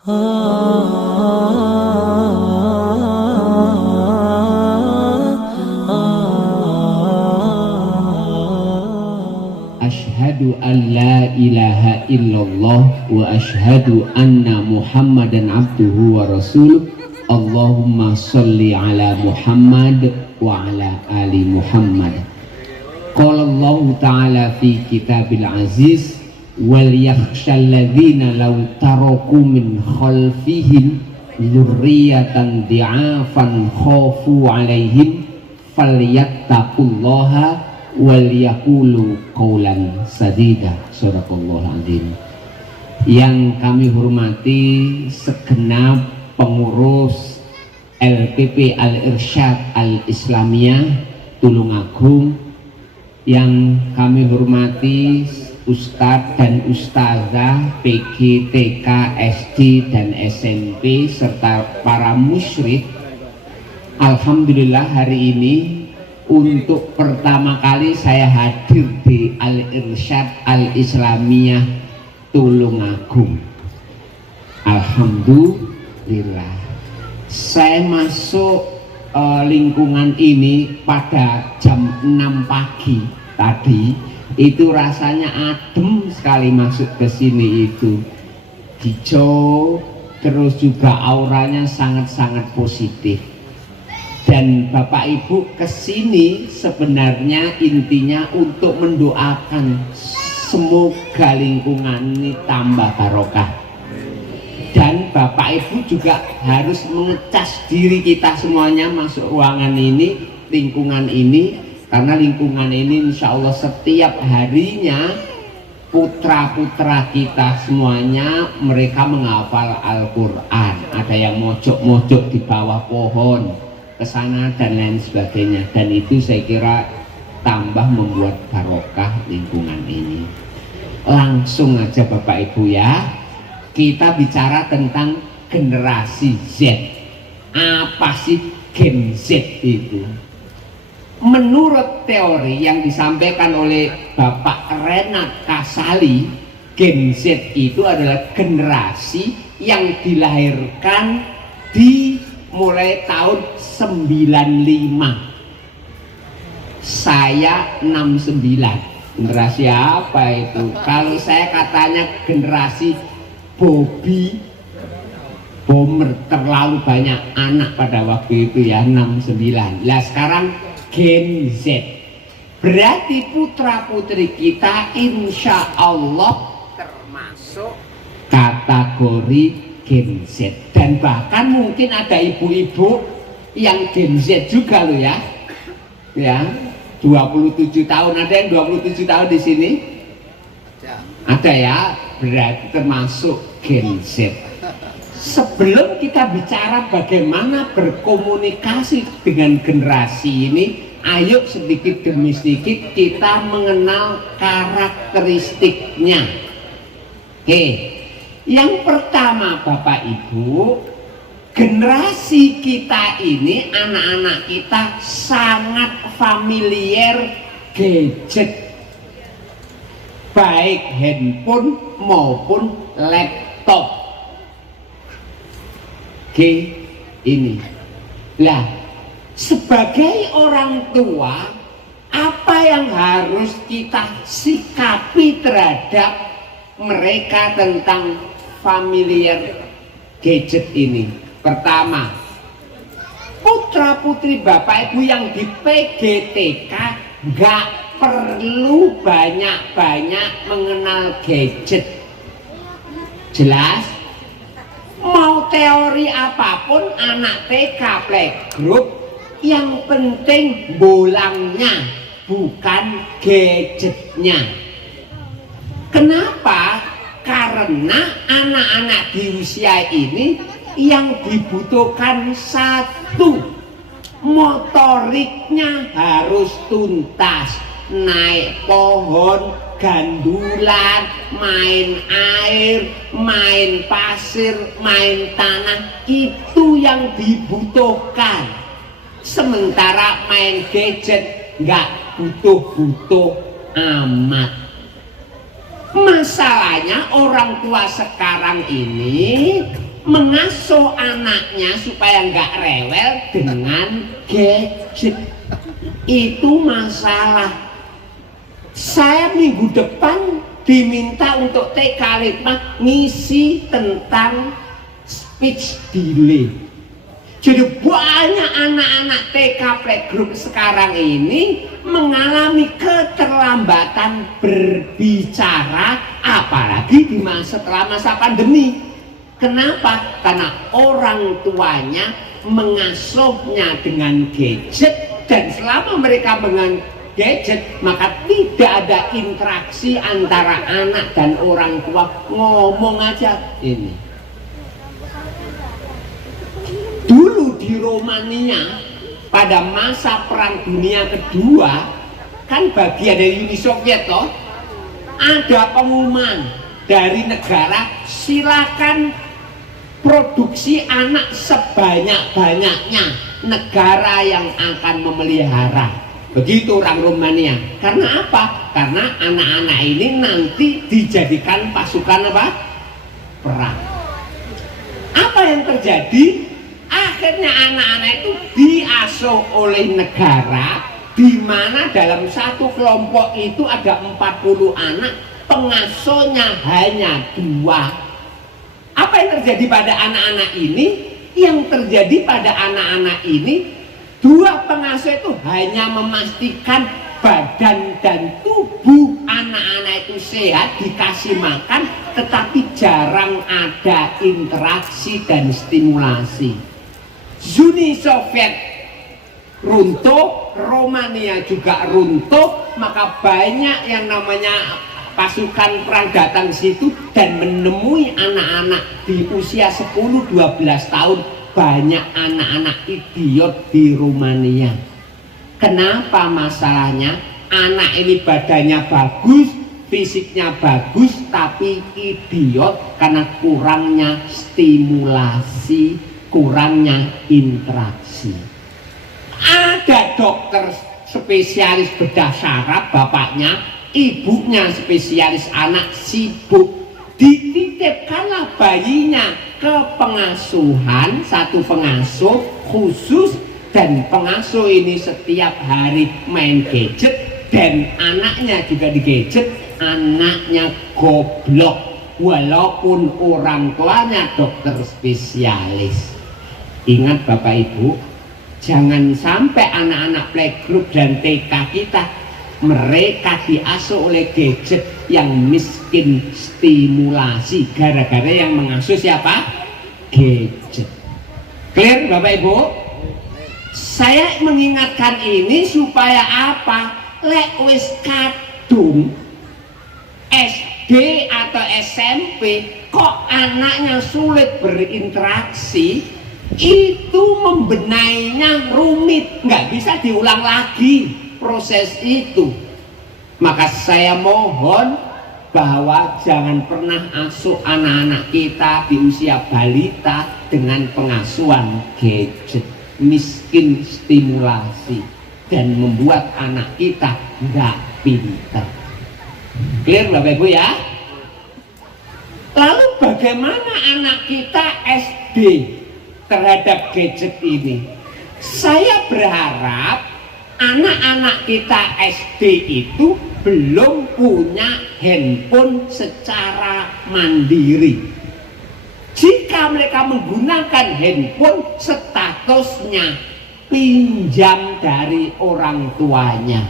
Asyhadu an la ilaha illallah wa asyhadu anna Muhammadan abduhu wa rasuluh. Allahumma sholli ala Muhammad wa ala ali Muhammad. Qala Allah ta'ala fi kitabil aziz wal yakhshal ladzina law taraku min khalfihim dzurriyyatan di'afan khafu 'alaihim falyattaqullaha wal yaqulu qawlan sadida. Shadaqallahul azim. Yang kami hormati segenap pengurus LPP Al-Irsyad Al-Islamiyah Tulungagung, yang kami hormati Ustadz dan Ustazah PG, TK, SD, dan SMP serta para musyrik. Alhamdulillah hari ini untuk pertama kali saya hadir di Al-Irsyad Al-Islamiyah Tulungagung. Alhamdulillah. Saya masuk lingkungan ini pada jam 6 pagi tadi. Itu rasanya adem sekali masuk ke sini, itu hijau, terus juga auranya sangat-sangat positif. Dan Bapak Ibu kesini sebenarnya intinya untuk mendoakan semoga lingkungan ini tambah barokah. Dan Bapak Ibu juga harus mengecas diri kita semuanya masuk ruangan ini, lingkungan ini, karena lingkungan ini insya Allah setiap harinya putra-putra kita semuanya mereka menghafal Al-Quran. Ada yang mojok-mojok di bawah pohon ke sana dan lain sebagainya, dan itu saya kira tambah membuat barokah lingkungan ini. Langsung aja Bapak Ibu ya, kita bicara tentang generasi Z. Apa sih Gen Z itu? Menurut teori yang disampaikan oleh Bapak Renat Kasali, Gen Z itu adalah generasi yang dilahirkan di mulai tahun 95. Saya 69. Generasi apa itu? Kalau saya katanya generasi Bobby Bomer, terlalu banyak anak pada waktu itu ya, 69. Lah sekarang Gen Z, berarti putra putri kita insya Allah termasuk kategori Gen Z. Dan bahkan mungkin ada ibu-ibu yang Gen Z juga loh ya, 27 tahun. Ada yang 27 tahun di sini? Ada ya, berarti termasuk Gen Z. Sebelum kita bicara bagaimana berkomunikasi dengan generasi ini, ayo sedikit demi sedikit kita mengenal karakteristiknya. Oke, yang pertama Bapak Ibu, generasi kita ini, anak-anak kita sangat familiar gadget, baik handphone maupun laptop. Oke, ini lah, sebagai orang tua apa yang harus kita sikapi terhadap mereka tentang familiar gadget ini? Pertama, putra putri Bapak Ibu yang di PGTK gak perlu banyak-banyak mengenal gadget. Jelas? Mau teori apapun anak TK playgroup, yang penting bolangnya bukan gadgetnya. Kenapa? Karena anak-anak di usia ini yang dibutuhkan satu, motoriknya harus tuntas. Naik pohon, gandulan, main air, main pasir, main tanah, itu yang dibutuhkan. Sementara main gadget nggak butuh-butuh amat. Masalahnya orang tua sekarang ini mengasuh anaknya supaya nggak rewel dengan gadget. Itu masalah. Saya minggu depan diminta untuk TK Litma ngisi tentang speech delay. Jadi banyak anak-anak TK playgroup sekarang ini mengalami keterlambatan berbicara, apalagi di setelah masa pandemi. Kenapa? Karena orang tuanya mengasuhnya dengan gadget, dan selama mereka dengan gadget maka tidak ada interaksi antara anak dan orang tua. Ngomong aja ini. Dulu di Romania pada masa Perang Dunia Kedua, kan bagian dari Uni Soviet toh, ada pengumuman dari negara, silakan produksi anak sebanyak-banyaknya, negara yang akan memelihara. Begitu orang Romania. Karena apa? Karena anak-anak ini nanti dijadikan pasukan apa? Perang. Apa yang terjadi? Akhirnya anak-anak itu diasuh oleh negara, di mana dalam satu kelompok itu ada 40 anak, pengasuhnya hanya 2. Apa yang terjadi pada anak-anak ini? Yang terjadi pada anak-anak ini, 2 pengasuh itu hanya memastikan badan dan tubuh anak-anak itu sehat, dikasih makan, tetapi jarang ada interaksi dan stimulasi. Uni Soviet runtuh, Romania juga runtuh, maka banyak yang namanya pasukan perang datang situ dan menemui anak-anak di usia 10-12 tahun. Banyak anak-anak idiot di Romania. Kenapa masalahnya? Anak ini badannya bagus, fisiknya bagus, tapi idiot karena kurangnya stimulasi, kurangnya interaksi. Ada dokter spesialis bedah saraf, bapaknya, ibunya spesialis anak, sibuk. Dititipkanlah bayinya ke pengasuhan, satu pengasuh khusus, dan pengasuh ini setiap hari main gadget, dan anaknya juga di gadget. Anaknya goblok walaupun orang tuanya dokter spesialis. Ingat Bapak Ibu, jangan sampai anak-anak playgroup dan TK kita mereka diasuh oleh gadget yang miskin stimulasi, gara-gara yang mengasuh siapa? Gadget. Clear Bapak Ibu? Saya mengingatkan ini supaya apa? Lek wis kadung SD atau SMP kok anaknya sulit berinteraksi, itu membenainya rumit, nggak bisa diulang lagi proses itu. Maka saya mohon bahwa jangan pernah asuh anak-anak kita di usia balita dengan pengasuhan gadget, miskin stimulasi, dan membuat anak kita nggak pintar. Clear Bapak Ibu ya? Lalu bagaimana anak kita SD terhadap gadget ini? Saya berharap anak-anak kita SD itu belum punya handphone secara mandiri. Jika mereka menggunakan handphone, statusnya pinjam dari orang tuanya.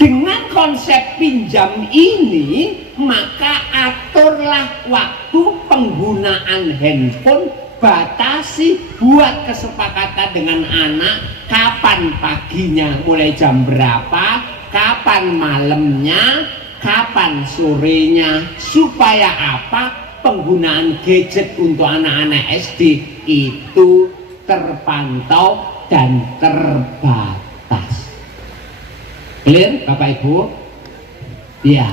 Dengan konsep pinjam ini, maka aturlah waktu penggunaan handphone, batasi, buat kesepakatan dengan anak, kapan paginya mulai jam berapa, kapan malamnya, kapan sorenya, supaya apa? Penggunaan gadget untuk anak-anak SD itu terpantau dan terbatas. Clear Bapak Ibu? Ya,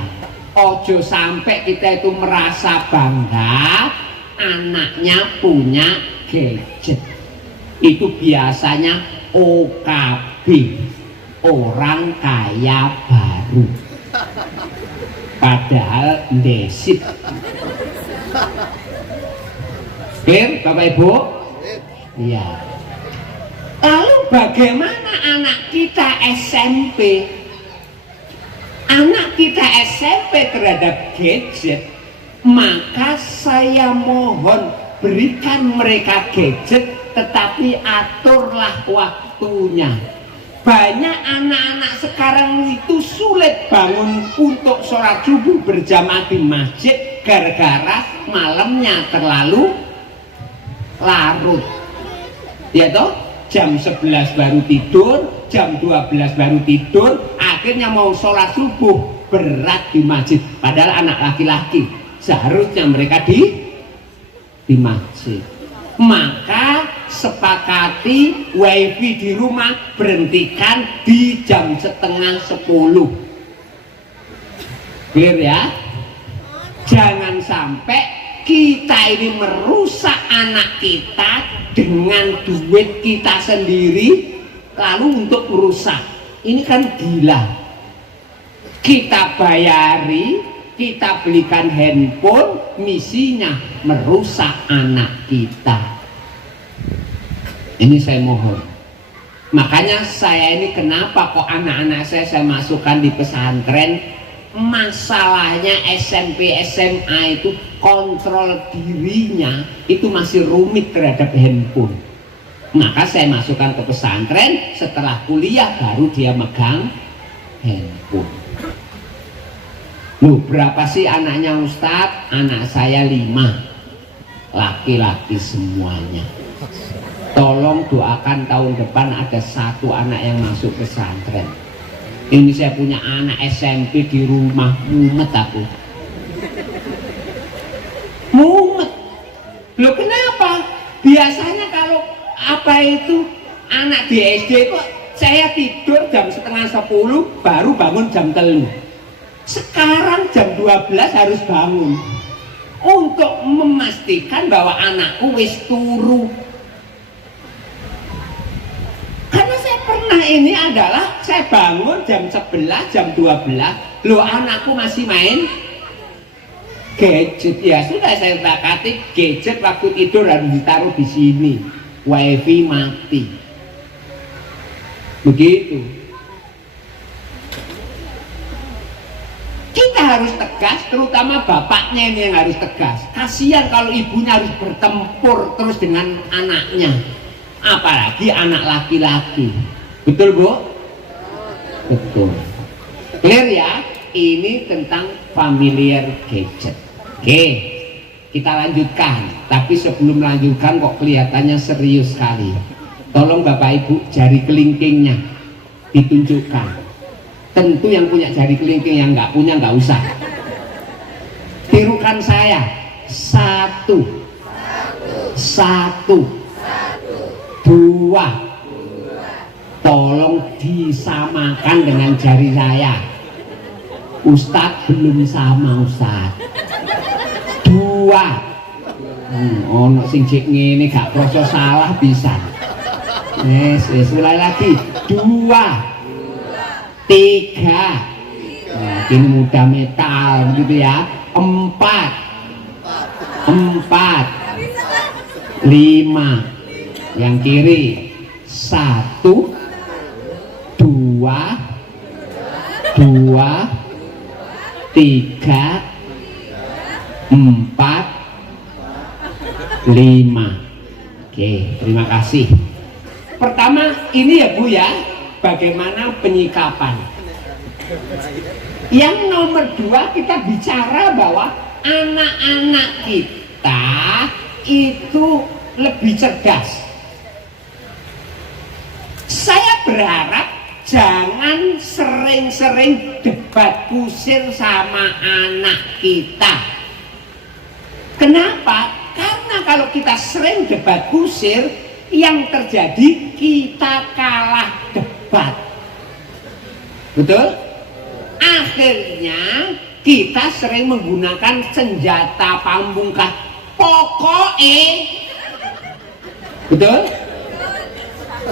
ojo sampai kita itu merasa bangga anaknya punya gadget. Itu biasanya OKB, orang kaya baru, padahal desit. Clear Bapak Ibu? Iya. Lalu bagaimana anak kita SMP? Anak kita SMP terhadap gadget, maka saya mohon berikan mereka gadget, tetapi aturlah waktunya. Banyak anak-anak sekarang itu sulit bangun untuk sholat subuh berjamaah di masjid gara-gara malamnya terlalu larut. Ya toh, jam 11 baru tidur, jam 12 baru tidur, akhirnya mau sholat subuh berat di masjid. Padahal anak laki-laki seharusnya mereka di masjid. Maka sepakati wifi di rumah berhentikan di jam setengah 10. Clear ya? Jangan sampai kita ini merusak anak kita dengan duit kita sendiri lalu untuk merusak. Ini kan gila. Kita bayari, kita belikan handphone, misinya merusak anak kita. Ini saya mohon. Makanya saya ini kenapa kok anak-anak saya masukkan di pesantren. Masalahnya SMP SMA itu kontrol dirinya itu masih rumit terhadap handphone. Maka saya masukkan ke pesantren, setelah kuliah baru dia megang handphone. Loh, berapa sih anaknya Ustadz? Anak saya 5, laki-laki semuanya. Tolong doakan tahun depan ada 1 anak yang masuk pesantren. Ini saya punya anak SMP di rumah, mumet aku. Mumet. Loh kenapa? Biasanya kalau apa itu anak di SD kok saya tidur jam setengah 10 baru bangun jam 3. Sekarang jam 12 harus bangun untuk memastikan bahwa anakku wis turu. Karena saya pernah ini adalah saya bangun jam 11, jam 12, loh anakku masih main gadget. Ya sudah, saya takati gadget waktu tidur harus ditaruh di sini, wifi mati. Begitu. Kita harus tegas, terutama bapaknya ini yang harus tegas. Kasihan kalau ibunya harus bertempur terus dengan anaknya. Apalagi anak laki-laki. Betul Bu? Betul. Clear ya? Ini tentang familiar gadget. Oke, kita lanjutkan. Tapi sebelum lanjutkan kok kelihatannya serius sekali. Tolong Bapak Ibu jari kelingkingnya ditunjukkan. Tentu yang punya jari kelingking, yang nggak punya nggak usah. Tirukan saya. 1, 2. Tolong disamakan dengan jari saya. Ustadz belum sama Ustadz. 2. Ono sing cek ngene gak kroso salah bisa. Yes, mulai lagi. 2, 3. Nah, ini mudah metal gitu ya. 4, 5. Yang kiri 1, 2, 3, 4, 5. Oke, terima kasih. Pertama ini ya Bu ya, bagaimana penyikapan. Yang nomor 2, kita bicara bahwa anak-anak kita itu lebih cerdas. Saya berharap jangan sering-sering debat kusir sama anak kita. Kenapa? Karena kalau kita sering debat kusir, yang terjadi kita kalah debat. Betul? Akhirnya kita sering menggunakan senjata pamungkas. Pokoknya, betul?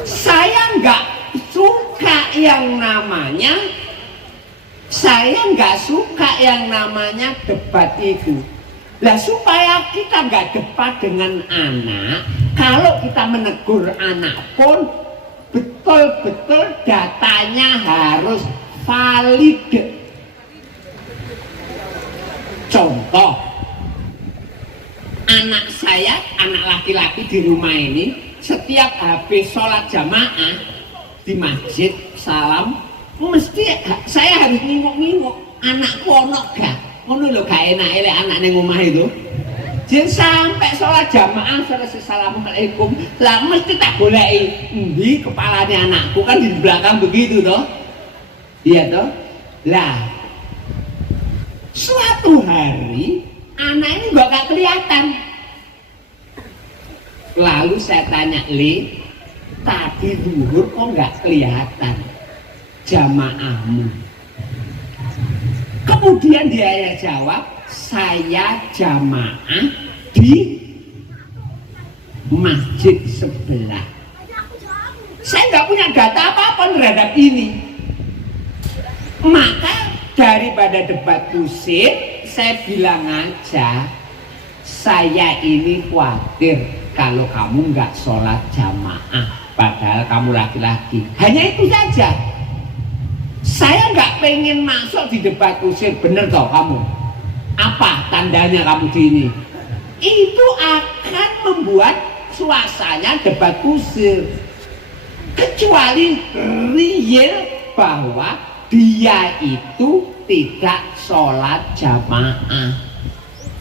Saya nggak suka yang namanya debat itu. Lah supaya kita nggak debat dengan anak, kalau kita menegur anak pun betul-betul datanya harus valid. Contoh, anak saya, anak laki-laki di rumah ini, setiap habis sholat jamaah di masjid salam, mesti saya harus nginguk-nginguk, anakku ono gak? Ngono lho gak enak elek anak ning omah itu. Jadi sampai sholat jamaah selesai assalamualaikum, lah mesti tak goleki endi kepalanya anakku, kan di belakang begitu toh. Iya toh? Lah suatu hari anak ini gak kelihatan. Lalu saya tanya, "Le, tadi duhur kok nggak kelihatan jamaahmu?" Kemudian dia jawab, "Saya jamaah di masjid sebelah." Saya nggak punya data apa-apa terhadap ini. Maka daripada debat kusir, saya bilang aja, saya ini khawatir kalau kamu nggak sholat jamaah, padahal kamu laki-laki. Hanya itu saja. Saya nggak pengen masuk di debat kusir, bener toh kamu? Apa tandanya kamu di ini? Itu akan membuat suasana debat kusir. Kecuali real bahwa dia itu tidak sholat jamaah.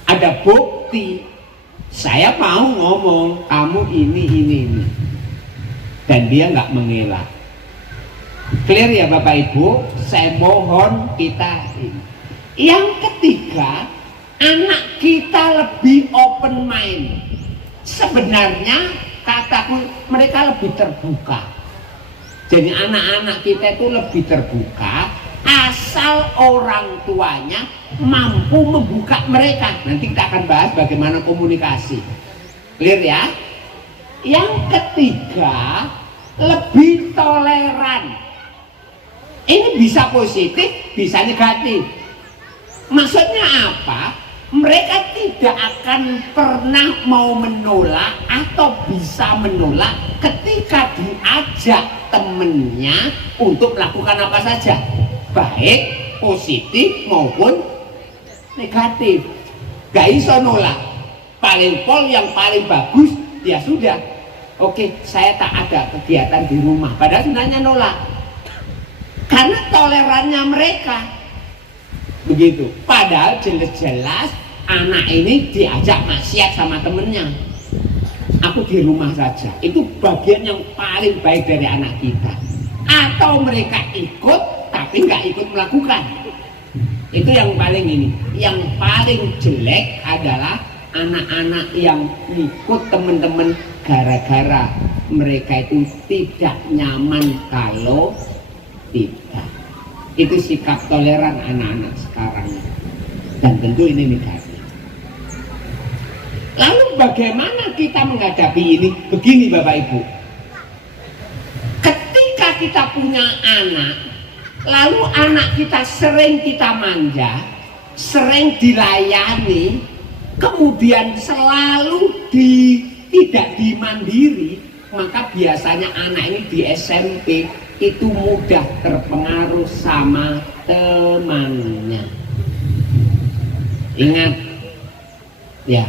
Ada bukti. Saya mau ngomong kamu ini. Dan dia nggak mengelak. Clear ya Bapak Ibu? Saya mohon kita ini. Yang ketiga, anak kita lebih open mind. Sebenarnya kataku mereka lebih terbuka. Jadi anak-anak kita itu lebih terbuka asal orang tuanya mampu membuka mereka. Nanti kita akan bahas bagaimana komunikasi. Clear ya? Yang ketiga, lebih toleran. Ini bisa positif, bisa negatif. Maksudnya apa? Mereka tidak akan pernah mau menolak atau bisa menolak ketika diajak temennya untuk melakukan apa saja, baik positif maupun negatif. Gak iso nolak. Paling pol yang paling bagus ya sudah, oke, saya tak ada kegiatan di rumah, padahal sebenarnya nolak karena tolerannya mereka begitu. Padahal jelas-jelas anak ini diajak maksiat sama temennya. Aku di rumah saja, itu bagian yang paling baik dari anak kita. Atau mereka ikut tapi nggak ikut melakukan, itu yang paling ini. Yang paling jelek adalah anak-anak yang ikut teman-teman gara-gara mereka itu tidak nyaman kalau tidak. Itu sikap toleran anak-anak sekarang, dan tentu ini negatif. Lalu bagaimana kita menghadapi ini? Begini Bapak Ibu, ketika kita punya anak, lalu anak kita sering kita manja, sering dilayani, kemudian selalu tidak dimandiri, maka biasanya anak ini di SMP itu mudah terpengaruh sama temannya. Ingat ya,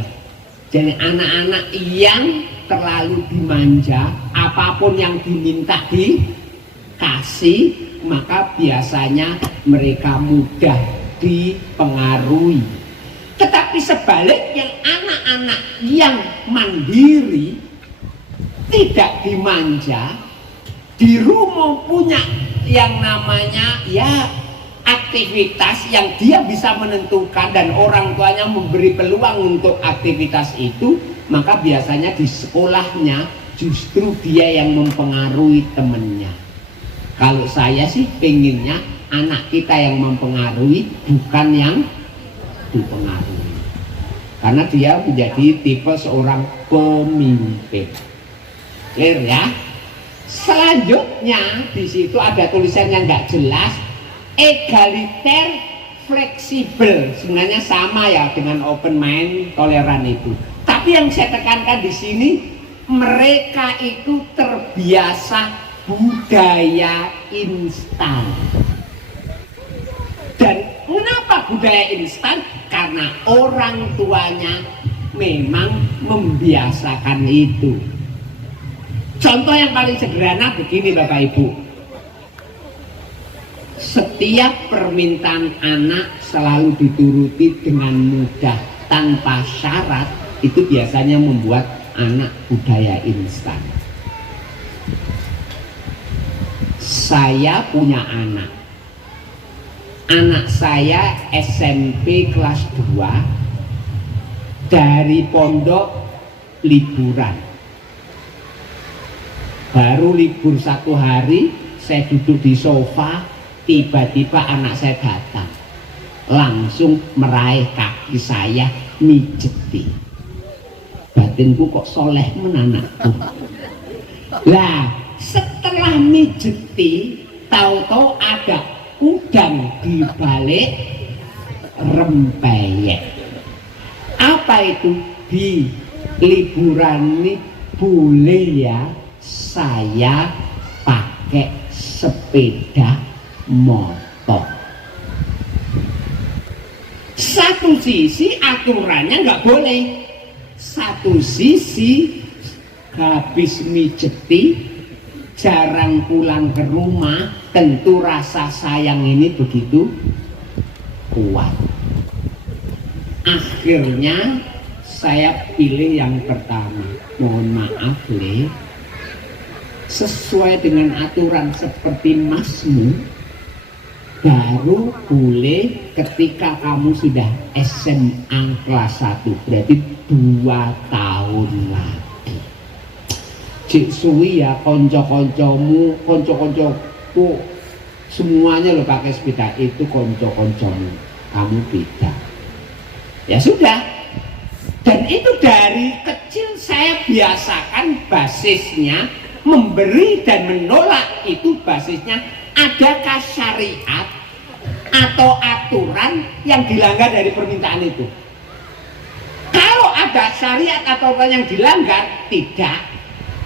jadi anak-anak yang terlalu dimanja, apapun yang diminta dikasih, maka biasanya mereka mudah dipengaruhi. Tetapi sebaliknya anak-anak yang mandiri, tidak dimanja, di rumah punya yang namanya ya aktivitas yang dia bisa menentukan dan orang tuanya memberi peluang untuk aktivitas itu, maka biasanya di sekolahnya justru dia yang mempengaruhi temannya. Kalau saya sih pengennya anak kita yang mempengaruhi, bukan yang dipengaruhi, karena dia menjadi tipe seorang pemimpin. Clear ya? Selanjutnya di situ ada tulisan yang nggak jelas, egaliter fleksibel, sebenarnya sama ya dengan open mind, toleran itu. Tapi yang saya tekankan di sini, mereka itu terbiasa budaya instan. Dan mengapa budaya instan? Karena orang tuanya memang membiasakan itu. Contoh yang paling sederhana begini Bapak Ibu. Setiap permintaan anak selalu dituruti dengan mudah tanpa syarat, itu biasanya membuat anak budaya instan. Saya punya anak. Anak saya SMP kelas 2 dari pondok liburan. Baru libur 1 hari, saya duduk di sofa, tiba-tiba anak saya datang. Langsung meraih kaki saya, mijeti. Batinku kok soleh menanakku. Lah, setelah mijeti, tahu-tahu ada udang di balik rempeyek. Apa itu? Di liburan ini boleh ya saya pakai sepeda motor. Satu sisi aturannya nggak boleh, satu sisi habis mijeti jarang pulang ke rumah, tentu rasa sayang ini begitu kuat. Akhirnya saya pilih yang pertama. Mohon maaf Le, sesuai dengan aturan seperti masmu, baru boleh ketika kamu sudah SMA kelas 1, berarti 2 tahun lagi. Cik suwi ya konco-koncomu, konco-koncoku semuanya lo pakai sepeda, itu konco-koncomu, kamu beda. Ya sudah. Dan itu dari kecil saya biasakan basisnya memberi dan menolak, itu basisnya adakah syariat atau aturan yang dilanggar dari permintaan itu. Kalau ada syariat atau aturan yang dilanggar, tidak.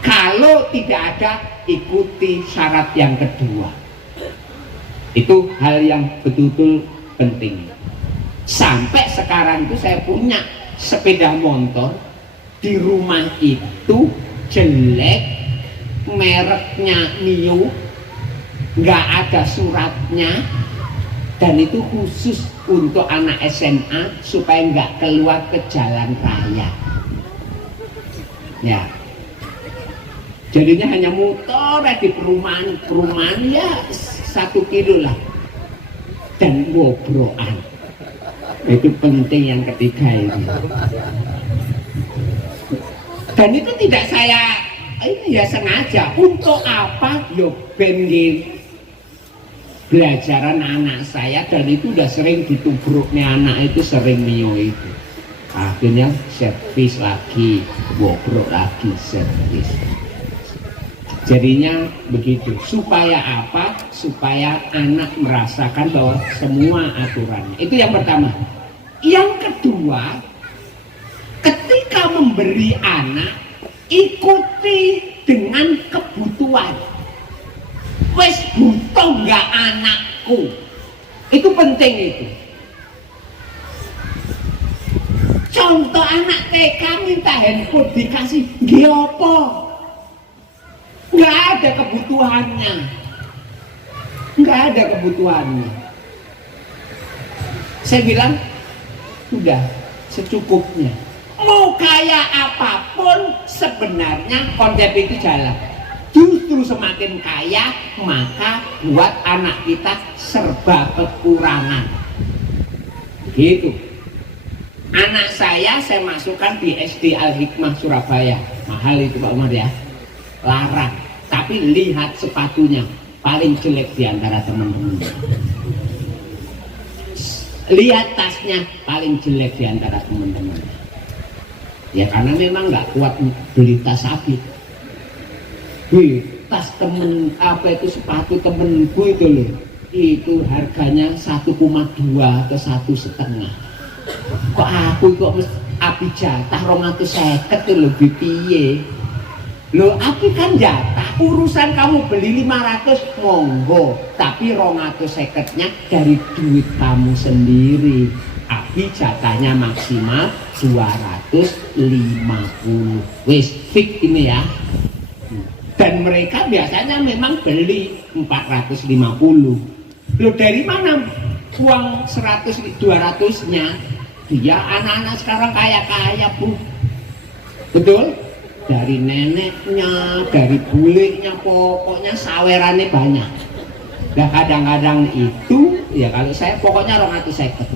Kalau tidak ada, ikuti syarat yang kedua. Itu hal yang betul-betul penting. Sampai sekarang itu saya punya sepeda motor, di rumah itu jelek, mereknya Mio, nggak ada suratnya, dan itu khusus untuk anak SMA supaya nggak keluar ke jalan raya. Ya, jadinya hanya motor di perumahan ya 1 kilo lah, dan ngobrokan. Itu penting yang ketiga ini. Dan itu tidak saya ini ya sengaja. Untuk apa? Yo ben belajaran anak saya, dan itu udah sering ditubruknya anak itu, sering Mio itu. Akhirnya servis lagi, bobrok lagi, servis. Jadinya begitu. Supaya apa? Supaya anak merasakan bahwa semua aturannya. Itu yang pertama. Yang kedua, ketika memberi anak, ikuti dengan kebutuhan. Wes butuh nggak anakku? Itu penting itu. Contoh anak TK minta handphone dikasih, giopo? Nggak ada kebutuhannya. Nggak ada kebutuhannya. Saya bilang, sudah secukupnya. Mau kaya apapun sebenarnya konsep itu jalan. Justru semakin kaya, maka buat anak kita serba kekurangan. Gitu. Anak saya masukkan di SD Al-Hikmah Surabaya. Mahal itu Pak Umar ya. Larang. Tapi lihat sepatunya, paling jelek di antara teman-teman. Lihat tasnya, paling jelek di antara teman-teman. Ya karena memang nggak kuat beli tas Habib. Tas temen apa itu, sepatu temenku itu loh, itu harganya 1,2 ke 1,5. Kok aku kok api jatah 250 itu lebih piye? Loh, api kan jatah, urusan kamu beli 500 monggo, tapi 250-nya dari duit kamu sendiri. Api jatahnya maksimal 250. Wis fix ini ya. Dan mereka biasanya memang beli 450. Loh, dari mana uang 100-200-nya? Dia anak-anak sekarang kaya-kaya, Bu. Betul? Dari neneknya, dari buliknya, pokoknya sawerannya banyak. Nah, kadang-kadang itu ya kalau saya pokoknya 250.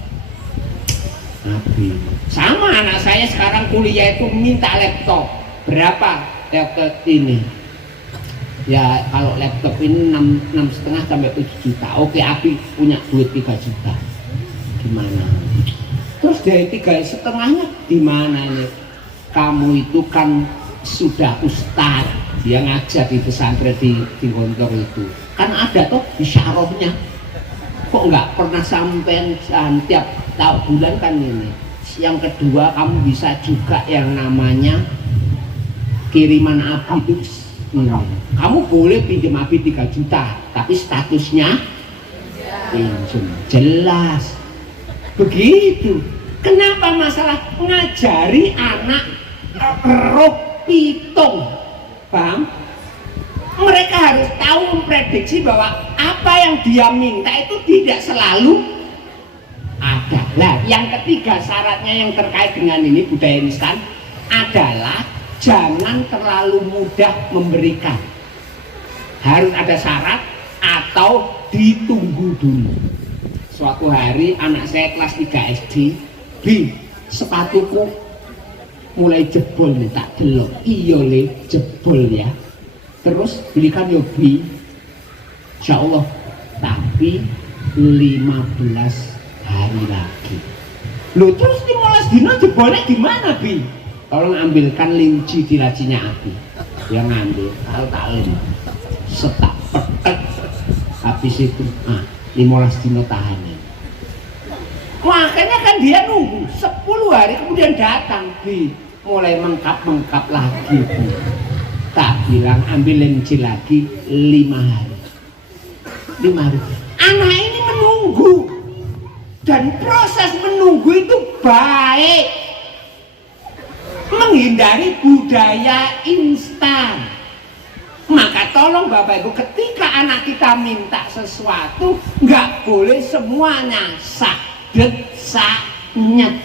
Nabi. Sama anak saya sekarang kuliah itu minta laptop. Berapa laptop ini? Ya kalau laptop ini 6,5 sampai 7 juta. Oke, Abi punya duit 3 juta. Gimana? Terus dari 3,5-nya di mana ini? Kamu itu kan sudah ustaz, dia ngajar di pesantren di Gontor itu. Kan ada tuh isyarahnya. Kok nggak pernah sampai tiap bulan kan ini. Yang kedua, kamu bisa juga yang namanya kiriman Abi itu. Kamu boleh pinjam Abi 3 juta, tapi statusnya pinjam. Jelas. Begitu. Kenapa masalah ngajari anak roh pitung? Paham? Mereka harus tahu memprediksi bahwa apa yang dia minta itu tidak selalu ada. Nah, yang ketiga syaratnya yang terkait dengan ini budaya instan adalah jangan terlalu mudah memberikan. Harus ada syarat atau ditunggu dulu. Suatu hari anak saya kelas 3 SD, Bi, sepatuku mulai jebol nih, tak delok. Iya le, jebol ya. Terus belikan yo Bi, insya Allah, tapi 15 hari lagi. Loh, terus 15 dino jebolnya gimana Bi? Tolong ambilkan linci di lacinya Abi. Dia ngambil, tahu talim, setak petek. Habis itu, 15 dino tahanan. Makanya kan dia nunggu 10 hari kemudian datang, Bi, mulai mengkap lagi, Bi. Tak bilang ambil linci lagi 5 hari. 5 hari. Anak ini menunggu. Dan proses menunggu itu baik. Menghindari budaya instan. Maka tolong Bapak Ibu, ketika anak kita minta sesuatu, nggak boleh semuanya sakdet saknyet.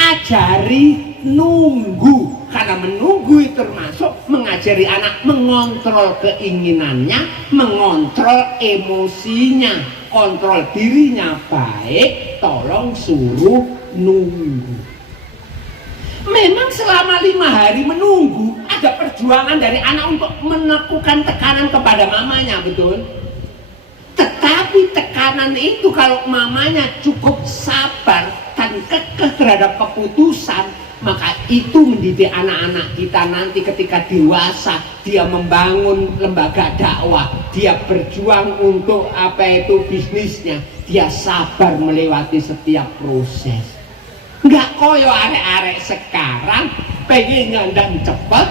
Ajari nunggu, karena menunggu itu termasuk mengajari anak mengontrol keinginannya, mengontrol emosinya, kontrol dirinya baik. Tolong suruh nunggu. Memang selama 5 hari menunggu ada perjuangan dari anak untuk melakukan tekanan kepada mamanya, betul? Tetapi tekanan itu kalau mamanya cukup sabar dan kekeh terhadap keputusan, maka itu mendidik anak-anak kita nanti ketika dewasa. Dia membangun lembaga dakwah, dia berjuang untuk bisnisnya, dia sabar melewati setiap proses. Nggak koyo arek-arek sekarang pengen ngandang cepet,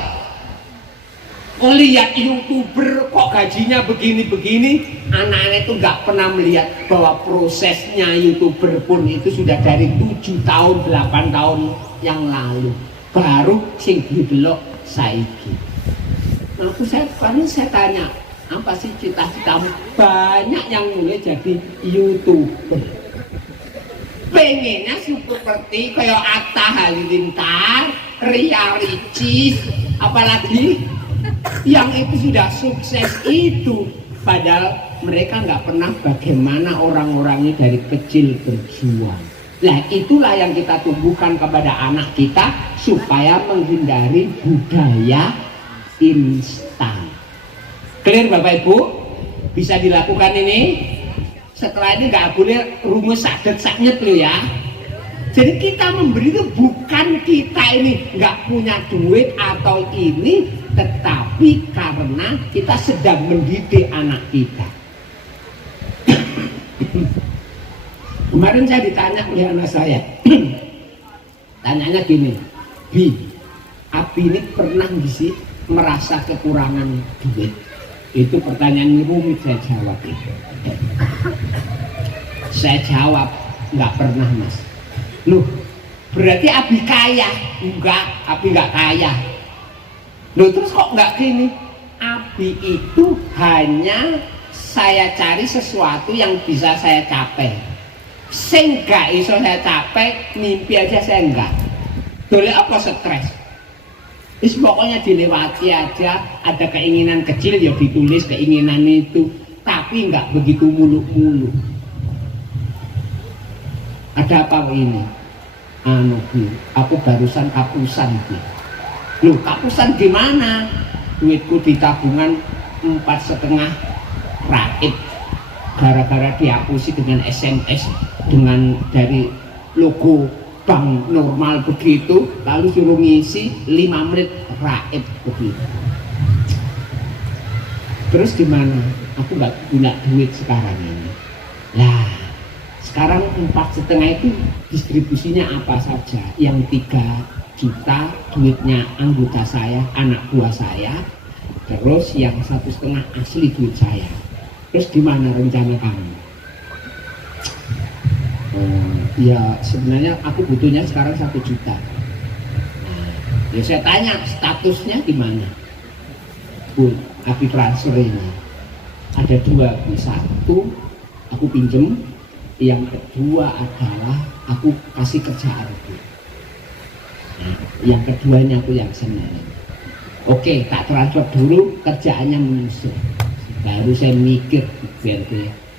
lihat YouTuber kok gajinya begini-begini. Anak-anak itu nggak pernah melihat bahwa prosesnya YouTuber pun itu sudah dari 7 tahun 8 tahun yang lalu baru sing didelok saiki. Aku saya tanya, apa sih cita-citamu? Banyak yang mulai jadi YouTuber. Pengennya seperti kayak Atta Halilintar, Ria Ricis, apalagi yang itu sudah sukses itu. Padahal mereka nggak pernah bagaimana orang-orangnya dari kecil berjuang. Nah, itulah yang kita tumbuhkan kepada anak kita supaya menghindari budaya instan. Clear Bapak Ibu? Bisa dilakukan ini? Setelah ini nggak boleh rumus sakdet saknyet loh ya. Jadi kita memberi itu bukan kita ini nggak punya duit atau ini, tetapi karena kita sedang mendidik anak kita. Kemarin saya ditanya oleh anak saya, tanyanya gini, Bi, Abi ini pernah sih merasa kekurangan duit? Itu pertanyaan rumit saya jawab. Saya jawab, nggak pernah mas. Loh, berarti Abi kaya? Enggak, Abi nggak kaya. Loh terus kok nggak gini? Abi itu hanya saya cari sesuatu yang bisa saya capai. Sing gak iso saya capai, mimpi aja saya enggak. Boleh apa stres? Is pokoknya dilewati aja. Ada keinginan kecil ya ditulis keinginan itu, tapi enggak begitu muluk-muluk. Ada apa ini? Aku barusan kapusan. Loh kapusan gimana? Duitku di tabungan 4,5 raib. Gara-gara dihapusi dengan SMS, dengan dari logo bank normal begitu, lalu suruh ngisi 5 menit raib begitu. Terus gimana? Aku nggak punya duit sekarang ini. Lah, sekarang 4,5 itu distribusinya apa saja? Yang 3 juta duitnya anggota saya, anak buah saya. Terus yang 1,5 asli duit saya. Terus gimana rencana kamu? Ya sebenarnya aku butuhnya sekarang 1 juta. Ya saya tanya statusnya gimana? Bu, Abi transfer ini. Ada 2, satu aku pinjem, yang kedua adalah aku kasih kerjaan. Nah, yang keduanya aku yang senang. Oke, tak transfer dulu, kerjaannya menyusul. Baru saya mikir,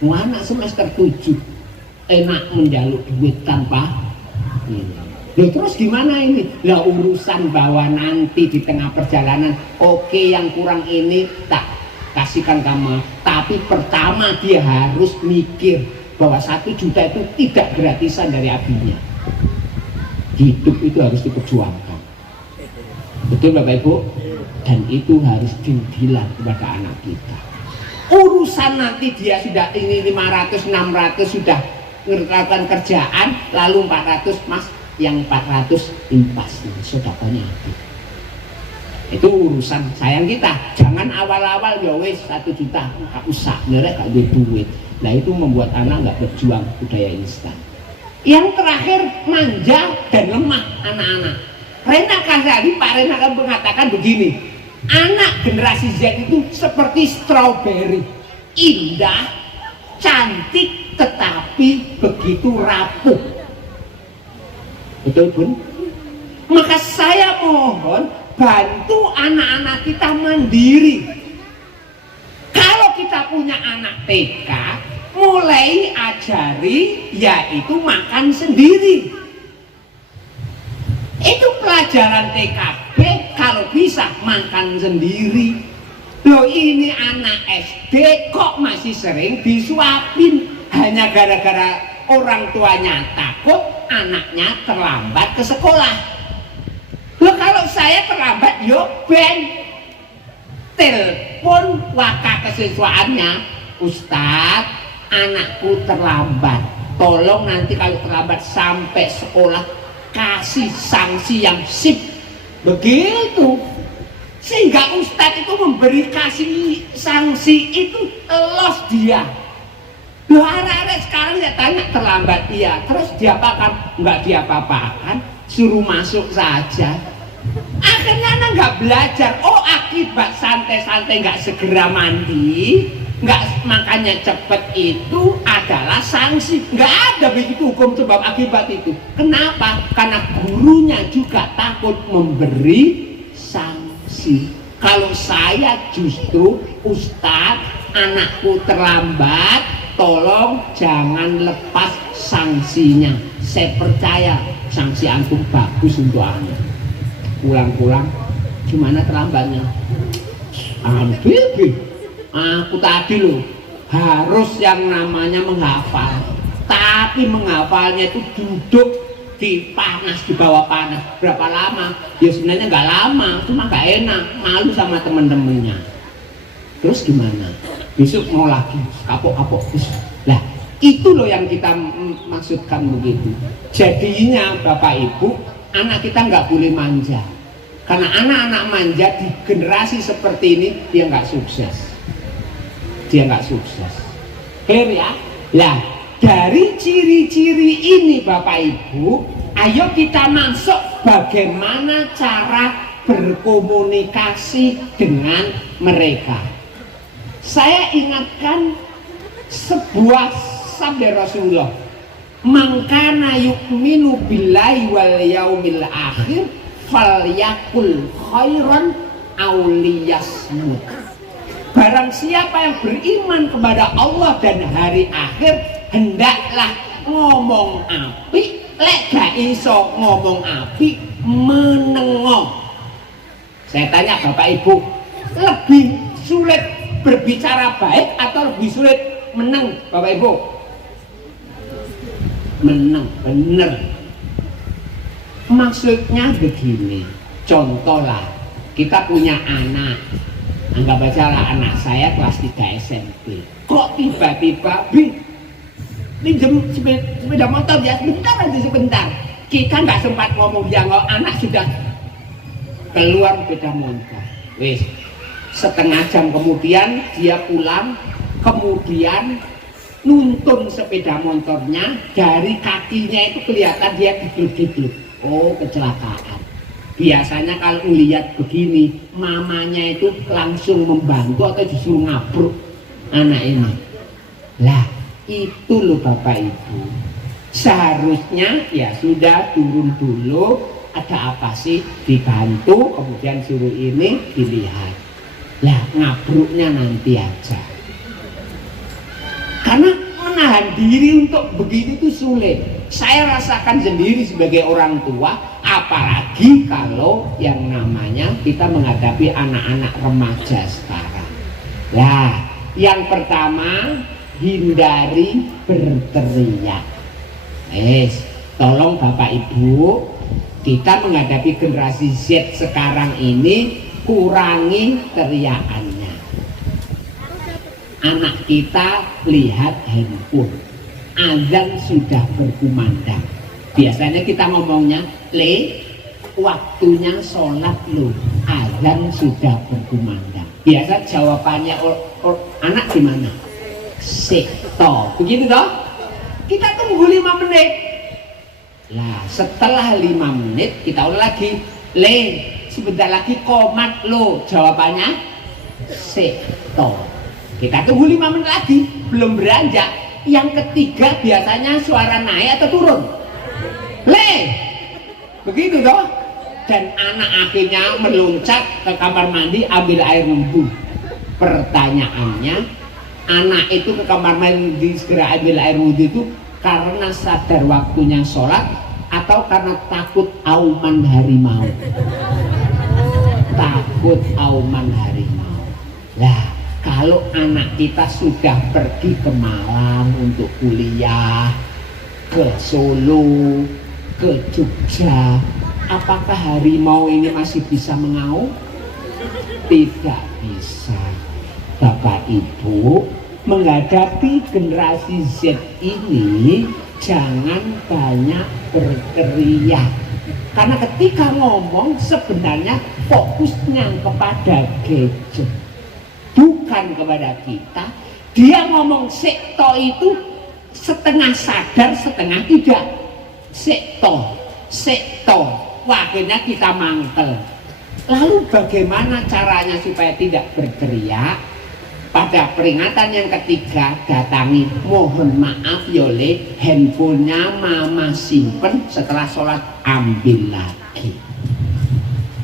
mau anak semester 7 enak menjaluk duit tanpa ini. Loh terus gimana ini? Lah urusan bahwa nanti di tengah perjalanan, oke yang kurang ini tak kasihkan kamu. Tapi pertama dia harus mikir bahwa 1 juta itu tidak gratisan dari abinya. Hidup itu harus diperjuangkan. Betul Bapak Ibu? Dan itu harus dibilang kepada anak kita. Urusan nanti dia sudah ini 500, 600 sudah melakukan kerjaan, lalu 400 mas, yang 400 impas, sodakonya itu urusan sayang kita. Jangan awal-awal ya wes 1 juta nggak usah, mereka gak duit. Nah itu membuat anak nggak berjuang budaya instan. Yang terakhir manja dan lemah anak-anak. Rena Kasari, Pak Rena kan mengatakan begini, anak generasi Z itu seperti stroberi, indah, cantik, tetapi begitu rapuh. Betul Bun? Maka saya mohon bantu anak-anak kita mandiri. Kalau kita punya anak TK, mulai ajari yaitu makan sendiri. Itu pelajaran TKB, kalau bisa makan sendiri. Loh ini anak SD kok masih sering disuapin, hanya gara-gara orang tuanya takut anaknya terlambat ke sekolah. Loh kalau saya terlambat yo ben telepon wakil kesiswaannya, Ustadz anakku terlambat, tolong nanti kalau terlambat sampai sekolah kasih sanksi yang sip. Begitu sehingga Ustadz itu memberi kasih sanksi itu los dia. Loh arek-arek sekarang ya tanya terlambat, iya, terus diapakan? Enggak diapa-apakan, suruh masuk saja. Akhirnya anak nggak belajar. Oh akibat santai-santai nggak segera mandi, nggak makanya cepet itu adalah sanksi. Nggak ada begitu hukum sebab akibat itu. Kenapa? Karena gurunya juga takut memberi sanksi. Kalau saya justru, Ustadz anakku terlambat, tolong jangan lepas sanksinya. Saya percaya sanksi antum bagus untuk anak. Pulang-pulang gimana terlambatnya? Bibi, aku tadi loh harus yang namanya menghafal, tapi menghafalnya itu duduk di panas, di bawah panas. Berapa lama? Ya sebenarnya nggak lama, cuma nggak enak, malu sama temen-temennya. Terus gimana? Besok mau lagi kapok-kapok. Lah Itu loh yang kita maksudkan begitu. Jadinya Bapak Ibu, anak kita nggak boleh manja. Karena anak-anak manja di generasi seperti ini dia nggak sukses. Dia nggak sukses. Clear ya? Lah, dari ciri-ciri ini Bapak Ibu, ayo kita masuk bagaimana cara berkomunikasi dengan mereka. Saya ingatkan sebuah sabda Rasulullah, mangkana yu'minu billahi wal yaumil akhir falyakul khairan aw liyasmut. Barang siapa yang beriman kepada Allah dan hari akhir, hendaklah ngomong apik, lek gak iso ngomong apik, menengok. Saya tanya Bapak Ibu, lebih sulit berbicara baik atau lebih sulit menang, Bapak Ibu? Menang, bener. Maksudnya begini, contoh lah, kita punya anak, anggap aja lah anak saya kelas 3 SMP. Kok tiba-tiba pinjam sepeda motor ya, sebentar aja sebentar. Kita nggak sempat ngomong, dia anak sudah keluar sepeda motor. Wis, setengah jam kemudian dia pulang, kemudian nuntun sepeda motornya, dari kakinya itu kelihatan dia gigit-gigit. Oh, kecelakaan. Biasanya kalau melihat begini, mamanya itu langsung membantu atau justru ngabruk anak ini. Lah, itu loh Bapak Ibu. Seharusnya ya sudah turun dulu, ada apa sih, dibantu, kemudian suruh ini dilihat. Lah, ngabruknya nanti aja. Karena menahan diri untuk begitu itu sulit. Saya rasakan sendiri sebagai orang tua, apalagi kalau yang namanya kita menghadapi anak-anak remaja sekarang. Lah, yang pertama, hindari berteriak. Tolong Bapak Ibu, kita menghadapi generasi Z sekarang ini, kurangi teriakannya. Anak kita lihat handphone, azan sudah berkumandang. Biasanya kita ngomongnya, Le, waktunya sholat lo, azan sudah berkumandang. Biasa jawabannya anak gimana? Sekto, begitu toh? Kita tunggu 5 menit. Lah, setelah 5 menit kita ulang lagi, Le, sebentar lagi komat lo, jawabannya sekto. Kita tunggu 5 menit lagi, belum beranjak. Yang ketiga biasanya suara naik atau turun? Le, begitu toh? Dan anak akhirnya meloncat ke kamar mandi ambil air wudhu. Pertanyaannya, anak itu ke kamar mandi segera ambil air wudhu itu karena sadar waktunya sholat atau karena takut auman harimau? Takut auman harimau. Lah, kalau anak kita sudah pergi ke Malang untuk kuliah, ke Solo, ke Jogja, apakah harimau ini masih bisa mengaum? Tidak bisa. Bapak Ibu, menghadapi generasi Z ini jangan banyak berteriak. Karena ketika ngomong sebenarnya fokusnya kepada gadget, bukan kepada kita. Dia ngomong sekto itu setengah sadar setengah tidak. Sekto wakilnya kita mangkel. Lalu bagaimana caranya supaya tidak berteriak? Pada peringatan yang ketiga datangi, mohon maaf yole, handphonenya mama simpen, setelah sholat ambil lagi.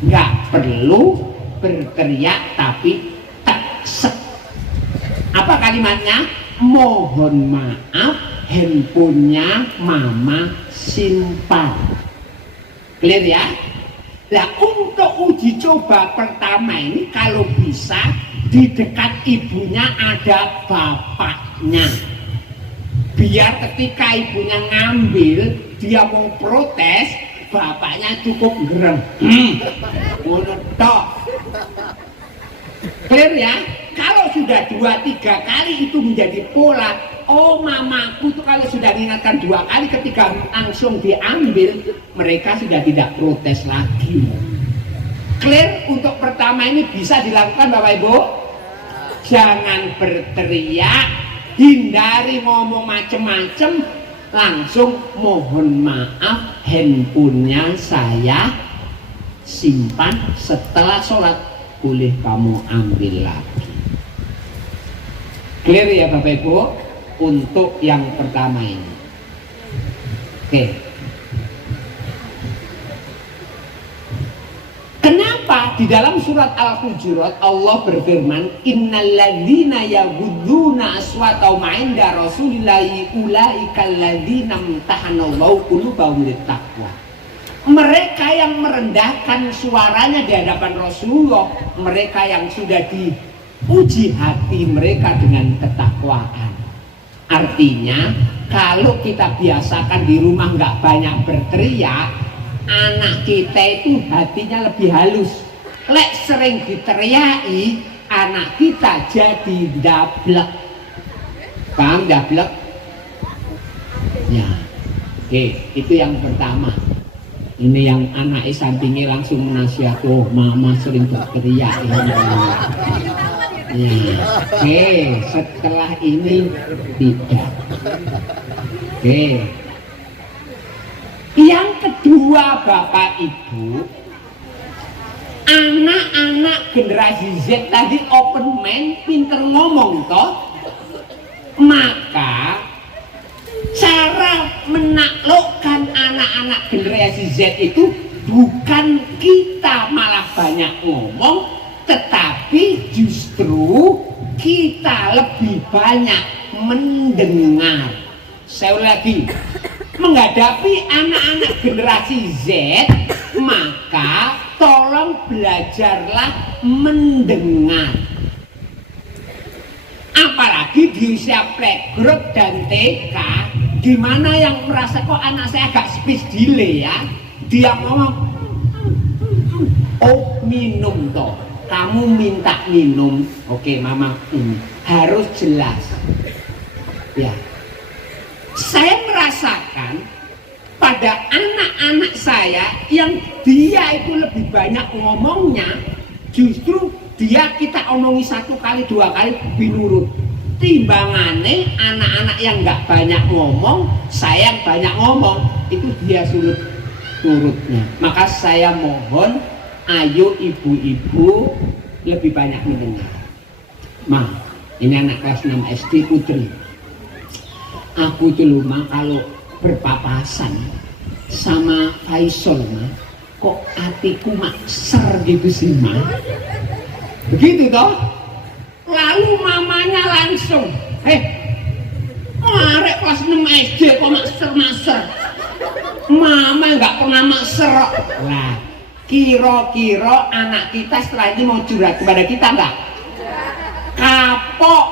Nggak perlu berteriak tapi apa kalimatnya? Mohon maaf, handphonenya mama simpan. Clear ya? Nah, untuk uji coba pertama ini kalau bisa di dekat ibunya ada bapaknya. Biar ketika ibunya ngambil, dia mau protes, bapaknya cukup gerem. Tok. Clear ya? Kalau sudah 2-3 kali itu menjadi pola, oh mamaku tuh kalau sudah diingatkan 2 kali, ketika langsung diambil, mereka sudah tidak protes lagi. Clear? Untuk pertama ini bisa dilakukan Bapak Ibu. Jangan berteriak, hindari ngomong macem-macem, langsung mohon maaf, handphonenya saya simpan, setelah sholat boleh kamu ambil lagi. Clear ya Bapak Ibu untuk yang pertama ini. Oke. Kenapa di dalam surat Al-Hujurat Allah berfirman innalladzina yaghudduna aswatahum 'inda rasulillahi ulaikal ladzina imtahanallahu qulubahum littaqwa. Mereka yang merendahkan suaranya di hadapan Rasulullah, mereka yang sudah diuji hati mereka dengan ketakwaan. Artinya kalau kita biasakan di rumah nggak banyak berteriak, anak kita itu hatinya lebih halus. Lek sering diteriaki, anak kita jadi dablek. Paham dablek? Ya. Oke, itu yang pertama. Ini yang anak sampingnya langsung menasihat, oh mama sering berteriak ya. Ya. Oke, setelah ini tidak. Oke. Yang kedua Bapak Ibu, anak-anak generasi Z tadi open mind, pinter ngomong toh, maka cara menaklukkan anak-anak generasi Z itu bukan kita malah banyak ngomong, tetapi justru kita lebih banyak mendengar. Saya ulang lagi, menghadapi anak-anak generasi Z, maka tolong belajarlah mendengar. Apalagi di usia playgroup dan TK, di mana yang merasa kok anak saya agak speech delay ya, dia ngomong, oh minum toh, kamu minta minum, oke mama harus jelas. Ya, saya merasakan pada anak-anak saya yang dia itu lebih banyak ngomongnya, justru dia kita omongi 1 kali 2 kali binurut. Timbangannya anak-anak yang nggak banyak ngomong, saya yang banyak ngomong, itu dia sulit turutnya. Maka saya mohon, ayo ibu-ibu lebih banyak mendengar. Ma, ini anak kelas 6 SD putri. Aku tuh loh Ma, kalau berpapasan sama Faisal Ma, kok hatiku makser gitu sih Ma. Begitu toh. Lalu mamanya langsung, arek kelas 6 SD kok makser-makser. Mama nggak pernah makser. Lah, kira-kira anak kita setelah ini mau curhat kepada kita nggak? Kapok.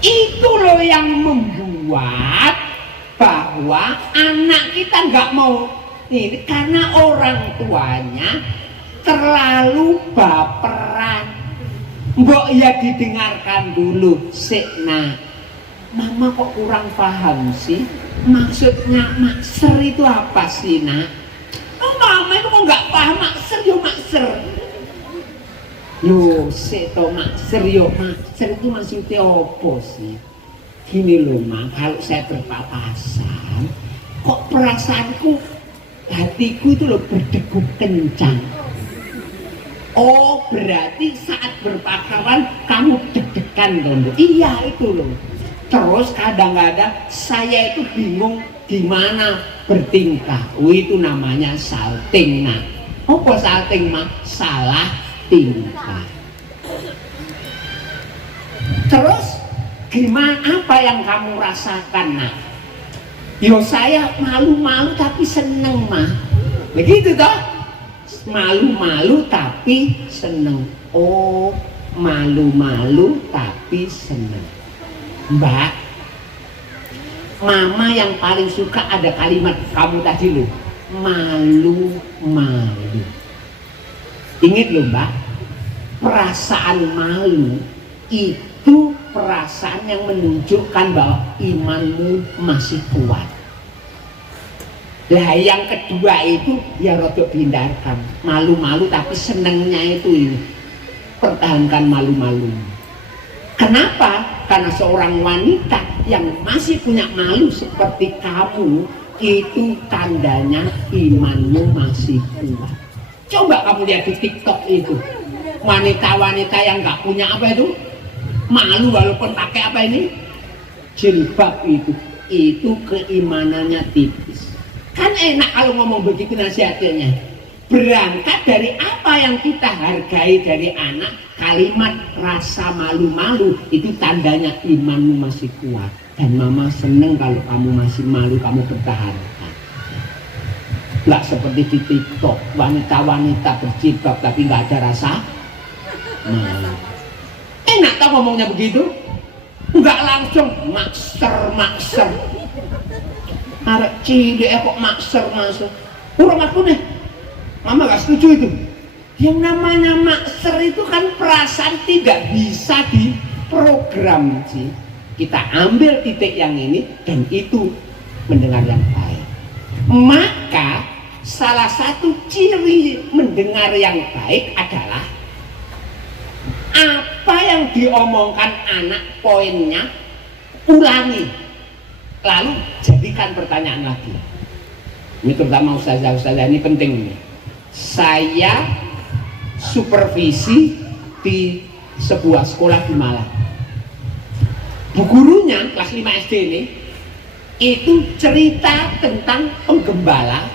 Itu loh yang membuat bahwa anak kita nggak mau ini karena orang tuanya terlalu baperan. Mbok ya didengarkan dulu sik nak. Mama kok kurang paham sih, maksudnya makser itu apa sih nak? Oh, mama itu kok nggak paham makser yo makser. Yo sik to makser yo makser itu maksudnya apa sih? Gini loh Ma, kalau saya berpapasan kok perasaanku, hatiku itu loh berdegup kencang. Oh berarti saat berpacaran kamu deg-degan dong. Iya itu loh. Terus kadang-kadang saya itu bingung gimana bertingkah. Itu namanya salting. Nah, apa salting mah? Salah tingkah. Terus gimana, apa yang kamu rasakan nak? Yo saya malu-malu tapi seneng mah. Begitu toh? Malu-malu tapi seneng. Oh, malu-malu tapi seneng. Mbak, mama yang paling suka ada kalimat kamu tadi loh, malu-malu. Ingat loh Mbak, perasaan malu itu perasaan yang menunjukkan bahwa imanmu masih kuat. Lah yang kedua itu ya rodok dihindarkan, malu-malu tapi senengnya itu ini. Pertahankan malu-malu. Kenapa? Karena seorang wanita yang masih punya malu seperti kamu, itu tandanya imanmu masih kuat. Coba kamu lihat di TikTok itu, wanita-wanita yang nggak punya apa itu, malu walaupun pakai apa ini, jilbab itu keimanannya tipis. Kan enak kalau ngomong begitu nasihatnya. Berangkat dari apa yang kita hargai dari anak, kalimat rasa malu-malu itu tandanya imanmu masih kuat. Dan mama seneng kalau kamu masih malu, kamu pertahankan. Nggak seperti di TikTok, wanita-wanita berjilbab tapi nggak ada rasa malu. Enak tau ngomongnya begitu? Nggak langsung makser. Arek cilik kok makser. Kurang aku nih. Mama gak setuju itu. Yang namanya makser itu kan perasaan tidak bisa diprogram sih. Kita ambil titik yang ini dan itu mendengar yang baik. Maka salah satu ciri mendengar yang baik adalah apa yang diomongkan anak, poinnya ulangi, lalu jadikan pertanyaan lagi. Ini terutama ustazah-ustazah ini penting nih. Saya supervisi di sebuah sekolah di Malang. Bu gurunya kelas 5 SD ini itu cerita tentang penggembala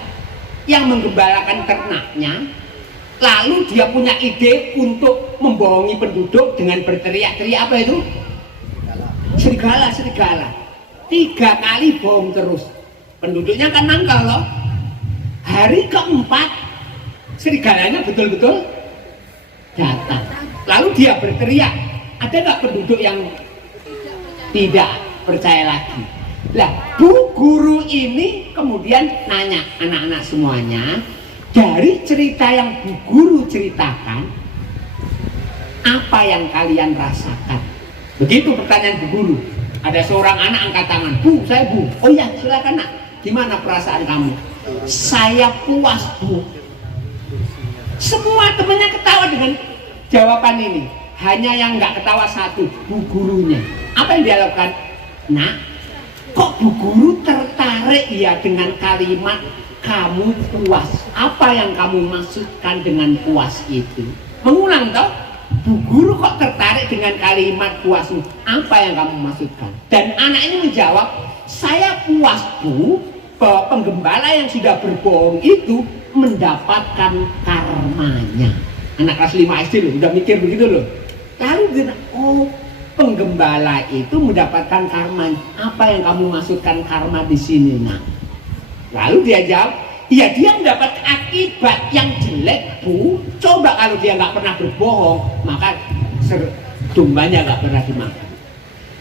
yang menggembalakan ternaknya, lalu dia punya ide untuk membohongi penduduk dengan berteriak-teriak apa itu? Serigala. 3 kali bohong terus, penduduknya kan nangkal loh. Hari keempat serigalanya betul-betul datang. Lalu dia berteriak, ada nggak penduduk yang tidak percaya lagi? Lah, bu guru ini kemudian nanya anak-anak semuanya, dari cerita yang bu guru ceritakan, apa yang kalian rasakan? Begitu pertanyaan bu guru. Ada seorang anak angkat tangan, bu, saya bu. Oh ya, silakan nak. Gimana perasaan kamu? Saya puas bu. Semua temannya ketawa dengan jawaban ini. Hanya yang nggak ketawa satu, bu gurunya. Apa yang dia lakukan? Nah, kok bu guru tertarik ya dengan kalimat kamu puas? Apa yang kamu maksudkan dengan puas itu? Mengulang toh, bu guru kok tertarik dengan kalimat puas? Apa yang kamu maksudkan? Dan anak ini menjawab, saya puas bu, bahwa penggembala yang sudah berbohong itu mendapatkan karmanya. Anak kelas 5 SD loh, udah mikir begitu loh. Lalu dia, oh penggembala itu mendapatkan karma. Apa yang kamu maksudkan karma di sini nak? Lalu dia jawab, ya dia mendapat akibat yang jelek bu. Coba kalau dia nggak pernah berbohong, maka dombanya nggak pernah dimakan.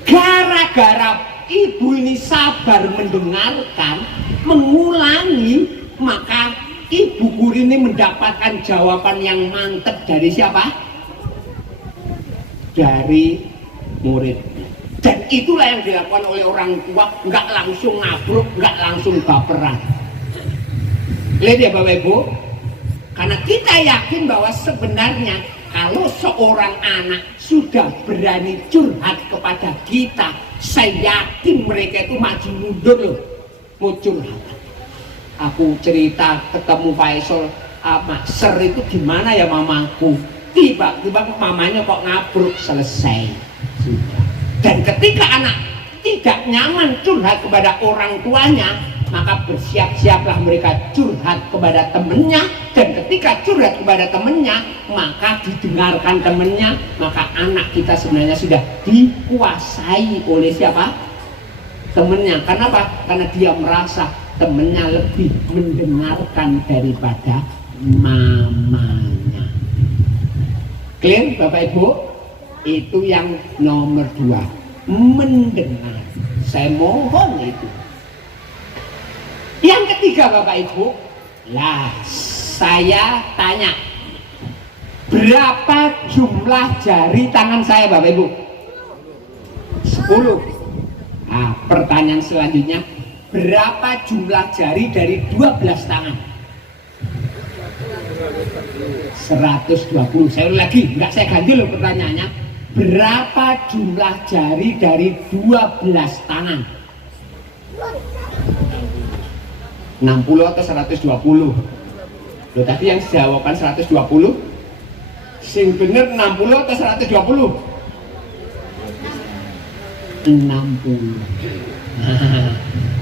Gara-gara ibu ini sabar mendengarkan, mengulangi, maka ibu guru ini mendapatkan jawaban yang mantap dari siapa? Dari muridnya. Dan itulah yang dilakukan oleh orang tua, nggak langsung ngabruk, nggak langsung baperan. Lihat ya Bapak Ibu, karena kita yakin bahwa sebenarnya kalau seorang anak sudah berani curhat kepada kita, saya yakin mereka itu maju mundur loh, mau curhat. Aku cerita ketemu Faisal, makser itu gimana ya mamaku? Tiba-tiba mamanya kok ngabruk, selesai. Sudah. Dan ketika anak tidak nyaman curhat kepada orang tuanya, maka bersiap-siaplah mereka curhat kepada temennya. Dan ketika curhat kepada temennya, maka didengarkan temennya, maka anak kita sebenarnya sudah dikuasai oleh siapa? Temennya. Kenapa? Karena dia merasa temennya lebih mendengarkan daripada mamanya. Clear Bapak Ibu? Itu yang nomor 2, mendengar. Saya mohon itu. Yang ketiga Bapak Ibu, lah saya tanya, berapa jumlah jari tangan saya Bapak Ibu? Nah, pertanyaan selanjutnya, berapa jumlah jari dari 12 tangan? 120. Saya ulang lagi, enggak, saya ganti loh pertanyaannya. Berapa jumlah jari dari 12 tangan? 60 atau 120? Loh, tadi yang jawaban 120. Sing bener 60 atau 120? 60.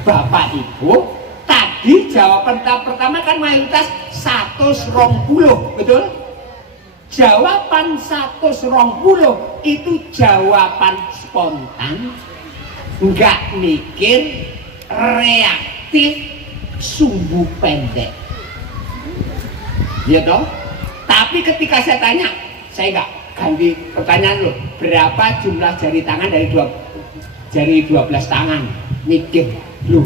Bapak Ibu, tadi jawaban pertama kan mayoritas 120, betul? Jawaban 120 itu jawaban spontan, nggak mikir, reaktif, sumbu pendek. Ya toh? Tapi ketika saya tanya, saya nggak ganti pertanyaan loh, berapa jumlah jari tangan dari 12 tangan? Mikir loh,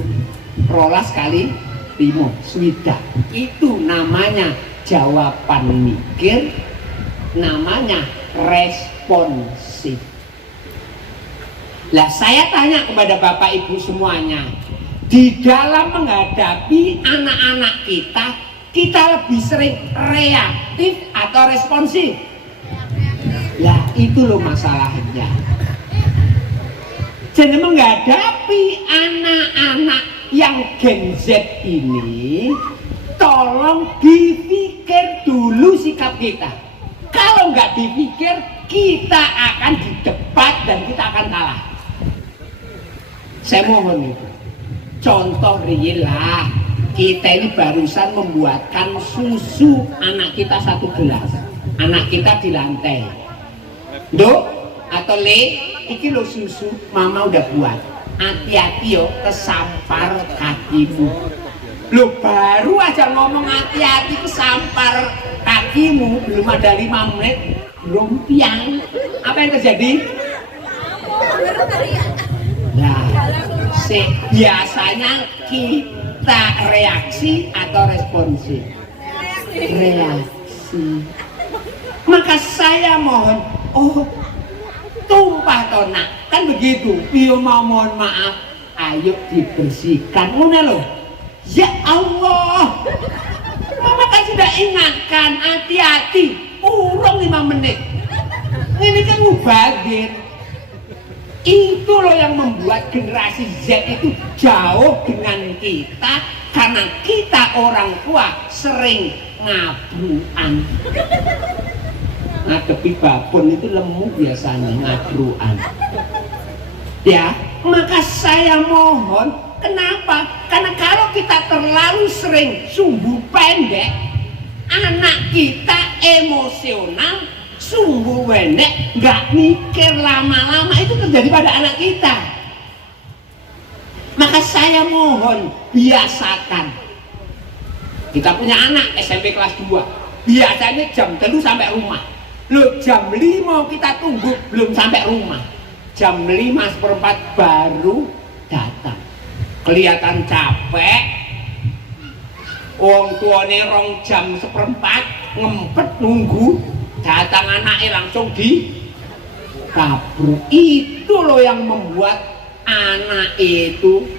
rolas kali 5 swidak. Itu namanya jawaban mikir, namanya responsif. Lah saya tanya kepada Bapak Ibu semuanya, di dalam menghadapi anak-anak kita lebih sering reaktif atau responsif? Lah itu loh masalahnya. Jadi menghadapi anak-anak yang Gen Z ini, tolong dipikir dulu sikap kita. Kalau nggak dipikir, kita akan didebat dan kita akan kalah. Saya mohon itu. Contoh real lah, kita ini barusan membuatkan susu anak kita 1 gelas. Anak kita di lantai. Dok atau Le, iki lo susu mama udah buat. Hati-hati yo, kesampar kakimu. Lo baru aja ngomong hati-hati kesampar kakimu, belum ada 5 menit belum piang. Apa yang terjadi? Nah, biasanya kita reaksi atau responsif? Reaksi. Maka saya mohon, tumpah tonak, kan begitu. Bio mau mohon maaf, ayo dibersihkan. Ngono loh. Ya Allah, mama kan sudah ingatkan, hati-hati, urung 5 menit. Ini kan mubazir. Itu loh yang membuat generasi Z itu jauh dengan kita, karena kita orang tua sering ngabruan. Ngadepi babon itu lemu biasanya, ngabruan. Ya, maka saya mohon, kenapa? Karena kalau kita terlalu sering sumbu pendek, anak kita emosional, sumbu pendek, nggak mikir, lama-lama itu terjadi pada anak kita. Maka saya mohon, biasakan. Kita punya anak SMP kelas 2, biasanya jam 3 sampai rumah. Loh, jam 5 kita tunggu belum sampai rumah, jam 5:15 baru datang. Kelihatan capek. Wong tuane 2 jam 1/4 ngempet nunggu, datang anaknya langsung dikabruk. Itu loh yang membuat anak itu.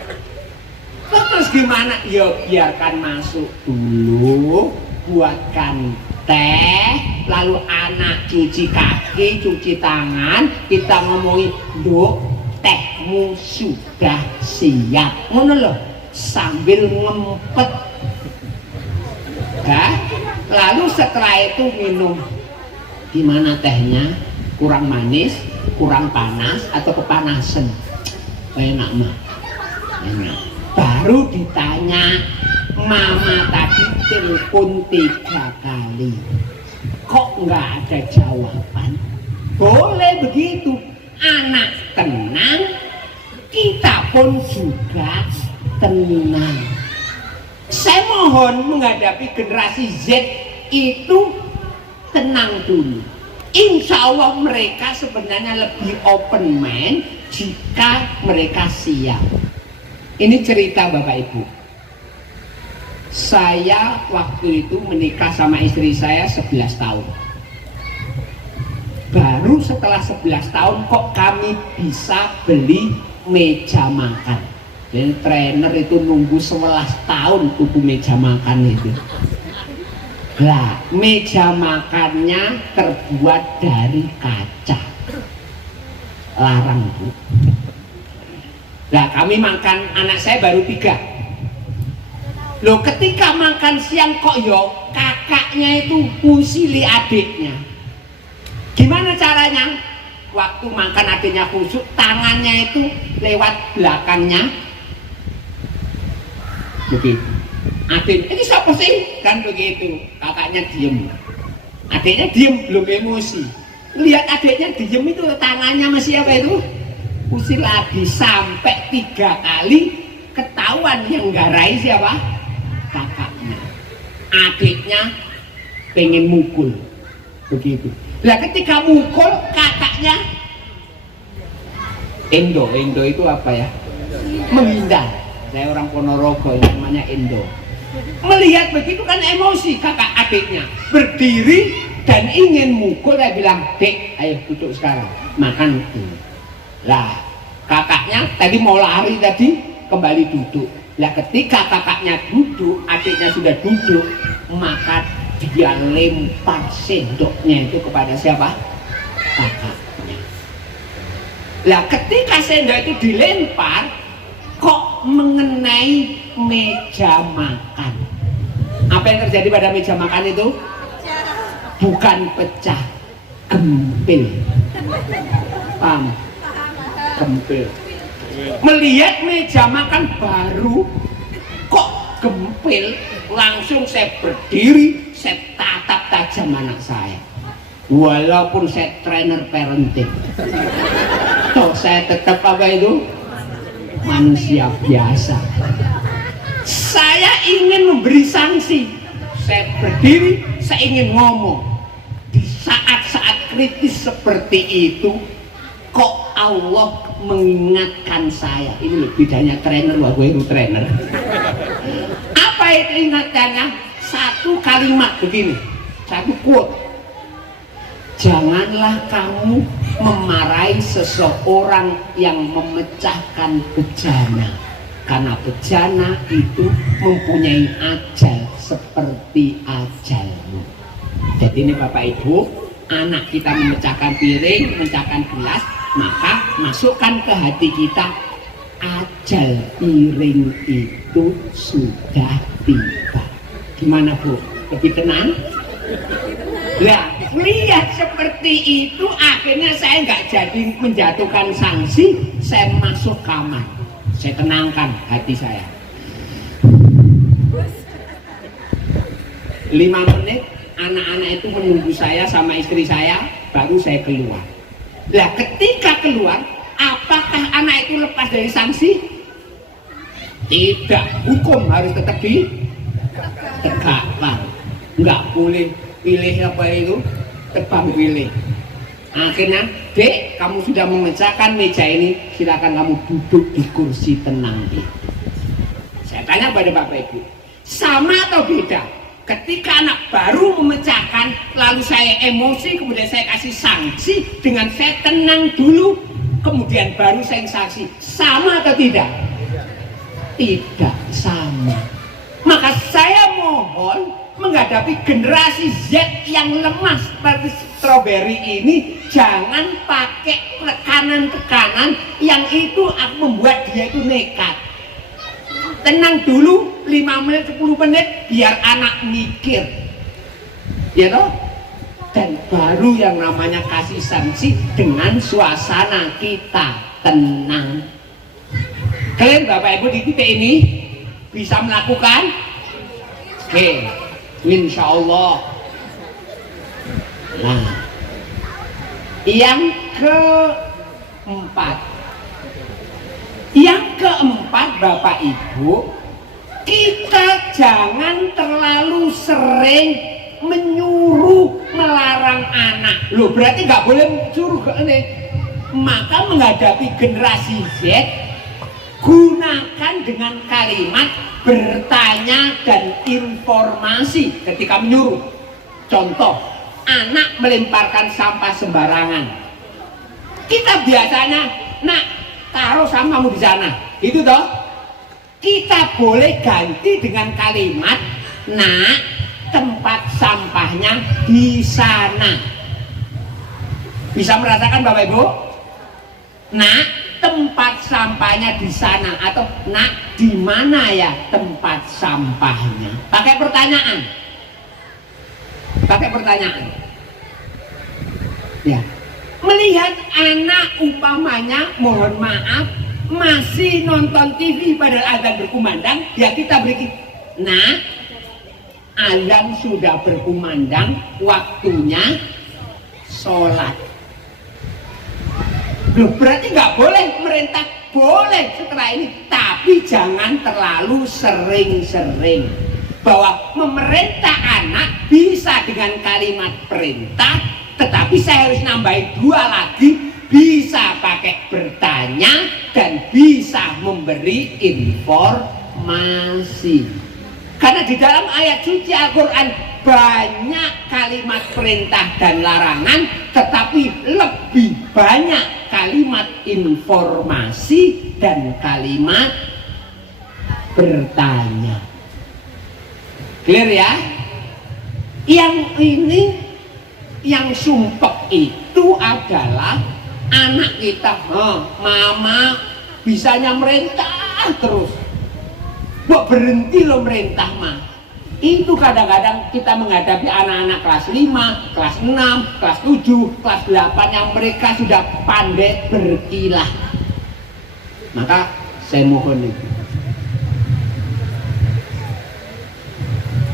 Terus gimana? Ya biarkan masuk dulu, buatkan teh, lalu anak cuci kaki, cuci tangan, kita ngomongin, Dok, tehmu sudah siap. Ngono loh, sambil ngempet. Lalu setelah itu minum. Gimana tehnya? Kurang manis, kurang panas, atau kepanasan? Enak mah, enak. Baru ditanya, mama tadi telepon 3 kali, kok nggak ada jawaban? Boleh begitu, anak tenang, kita pun juga tenang. Saya mohon menghadapi generasi Z itu tenang dulu. Insya Allah mereka sebenarnya lebih open mind jika mereka siap. Ini cerita Bapak Ibu. Saya waktu itu menikah sama istri saya 11 tahun. baru setelah 11 tahun kok kami bisa beli meja makan. Jadi trainer itu nunggu 11 tahun tuku meja makan itu. Lah, meja makannya terbuat dari kaca. Larang, Bu. Lah, kami makan, anak saya baru 3. Loh, ketika makan siang kok yo kakaknya itu usili adiknya. Gimana caranya? Waktu makan adiknya kusuk, tangannya itu lewat belakangnya. Begitu. Adik, ini siapa sih? Kan begitu. Kakaknya diem. Adiknya diem, belum emosi. Lihat adiknya diem itu tangannya masih apa itu? Usil lagi sampai 3 kali ketahuan yang garai siapa? Kakaknya. Adiknya pengen mukul. Begitu. Lah ketika mukul kakaknya Endo itu apa ya? Menghindar. Saya orang Ponorogo yang namanya Endo. Melihat begitu kan emosi kakak adiknya. Berdiri dan ingin mukul, saya bilang, "Dek, ayo duduk sekarang, makan." Lah kakaknya tadi mau lari tadi kembali duduk. Lah ketika kakaknya duduk, adiknya sudah duduk, maka dia lempar sendoknya itu kepada siapa? Kakaknya. Lah ketika sendok itu dilempar, kok mengenai meja makan. Apa yang terjadi pada meja makan itu? Bukan pecah, gempil. Paham? Gempil. Melihat meja makan baru kok gempil, langsung saya berdiri, saya tatap tajam anak saya. Walaupun saya trainer parenting, toh saya tetap apa itu? Manusia biasa. Saya ingin memberi sanksi. Saya berdiri, saya ingin ngomong. Di saat-saat kritis seperti itu, kok Allah mengingatkan saya. Ini loh bedanya trainer, wah gue itu trainer. Apa itu ingatannya? Satu kalimat begini, satu quote. Janganlah kamu memarahi seseorang yang memecahkan bejana, karena bejana itu mempunyai ajal seperti ajalmu. Jadi ini Bapak Ibu, anak kita memecahkan piring, memecahkan gelas, maka masukkan ke hati kita, ajal piring itu sudah tiba. Gimana Bu? Lebih tenang? Lah, lihat seperti itu akhirnya saya nggak jadi menjatuhkan sanksi. Saya masuk kamar, saya tenangkan hati saya. 5 menit anak-anak itu menunggu saya sama istri saya, baru saya keluar. Lah ketika keluar, apakah anak itu lepas dari sanksi? Tidak, hukum harus tetap ditegakkan. Nggak boleh pilih apa itu, tebang pilih. Akhirnya, Dek, kamu sudah memecahkan meja ini, silakan kamu duduk di kursi tenang itu. Saya tanya pada Bapak Ibu, sama atau beda? Ketika anak baru memecahkan, lalu saya emosi, kemudian saya kasih sanksi, dengan saya tenang dulu, kemudian baru saya sanksi, sama atau tidak? Tidak sama. Maka saya mohon, menghadapi generasi Z yang lemah seperti stroberi ini, jangan pakai tekanan-tekanan yang itu membuat dia itu nekat. Tenang dulu 5 menit 10 menit biar anak mikir, ya toh? Dan baru yang namanya kasih sanksi dengan suasana kita tenang. Kalian Bapak Ibu di titik ini bisa melakukan? Oke, insya Allah. Nah, yang keempat Bapak Ibu, kita jangan terlalu sering menyuruh melarang anak. Loh, berarti nggak boleh suruh ini. Maka menghadapi generasi Z, gunakan dengan kalimat bertanya dan informasi ketika menyuruh. Contoh, anak melemparkan sampah sembarangan. Kita biasanya, nak taruh sampahmu di sana, itu toh. Kita boleh ganti dengan kalimat, nak tempat sampahnya di sana. Bisa merasakan Bapak Ibu? Nak tempat sampahnya di sana, atau nak di mana ya tempat sampahnya? Pakai pertanyaan. Pakai pertanyaan. Ya. Melihat anak umpamanya, mohon maaf, masih nonton TV padahal azan berkumandang, ya kita beri, nah azan sudah berkumandang, waktunya sholat. Loh, berarti nggak boleh merintah, boleh setelah ini, tapi jangan terlalu sering-sering. Bahwa memerintah anak bisa dengan kalimat perintah, tetapi saya harus nambahin 2 lagi, bisa pakai bertanya dan bisa memberi informasi. Karena di dalam ayat suci Al-Quran banyak kalimat perintah dan larangan, tetapi lebih banyak kalimat informasi dan kalimat bertanya. Clear ya? Yang ini, yang sumpek itu adalah anak kita. Mama bisanya merintah terus, kok berhenti lo merintah mah. Itu kadang-kadang kita menghadapi anak-anak kelas 5, kelas 6, kelas 7, kelas 8 yang mereka sudah pandai berkilah. Maka saya mohon itu.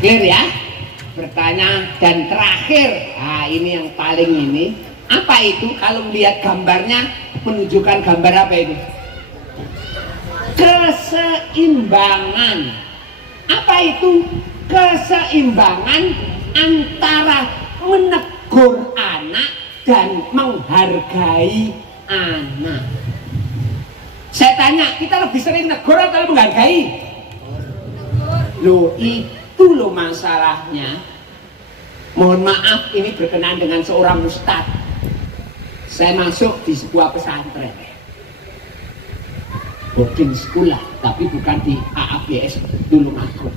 Clear ya? Bertanya. Dan terakhir, nah ini yang paling ini, apa itu? Kalau melihat gambarnya, menunjukkan gambar apa itu? Keseimbangan. Apa itu? Keseimbangan antara menegur anak dan menghargai anak. Saya tanya, kita lebih sering negur atau menghargai? Loh, itu loh masalahnya. Mohon maaf, ini berkenaan dengan seorang ustadz. Saya masuk di sebuah pesantren, boarding school lah, tapi bukan di AABS dulu masuk.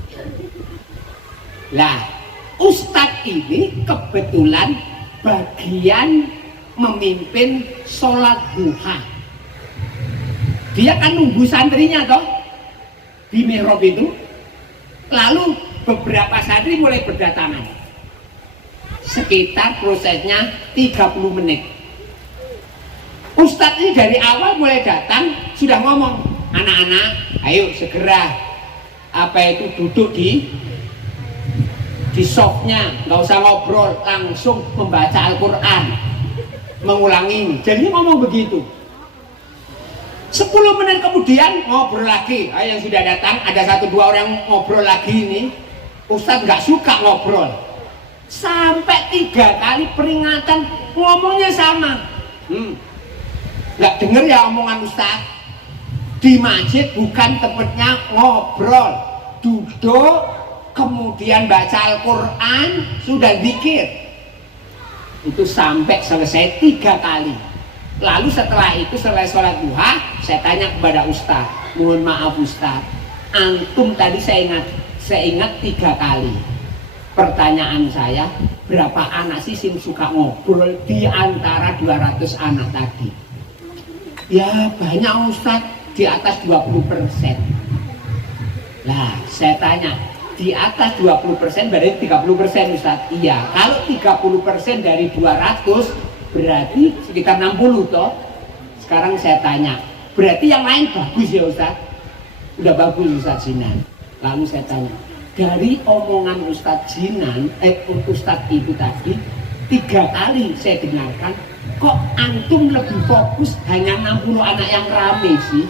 Lah, ustadz ini kebetulan bagian memimpin sholat duha. Dia kan nunggu santrinya toh di mihrab itu. Lalu beberapa santri mulai berdatangan. Sekitar prosesnya 30 menit. Ustadz ini dari awal mulai datang sudah ngomong, anak-anak ayo segera apa itu duduk di softnya, nggak usah ngobrol, langsung membaca Al-Quran, mengulangi ini. Jadi ngomong begitu. 10 menit kemudian ngobrol lagi. Yang sudah datang ada 1-2 orang ngobrol lagi ini. Ustadz nggak suka ngobrol. Sampai 3 kali peringatan ngomongnya sama. Nggak denger ya omongan Ustadz. Di masjid bukan tempatnya ngobrol, duduk kemudian baca Al-Quran, sudah zikir. Itu sampai selesai 3 kali. Lalu setelah itu, setelah sholat duha, saya tanya kepada Ustaz, mohon maaf Ustaz, antum tadi saya ingat 3 kali. Pertanyaan saya, berapa anak sih yang suka ngobrol di antara 200 anak tadi? Ya banyak Ustaz, di atas 20%. Lah saya tanya, di atas 20% berarti 30% Ustaz? Iya, kalau 30% dari 200 berarti sekitar 60 toh. Sekarang saya tanya, berarti yang lain bagus ya Ustaz? Udah bagus Ustaz Jinan. Lalu saya tanya, dari omongan Ustaz Jinan, Ustaz itu tadi 3 kali saya dengarkan, kok antum lebih fokus hanya 60 anak yang rame sih?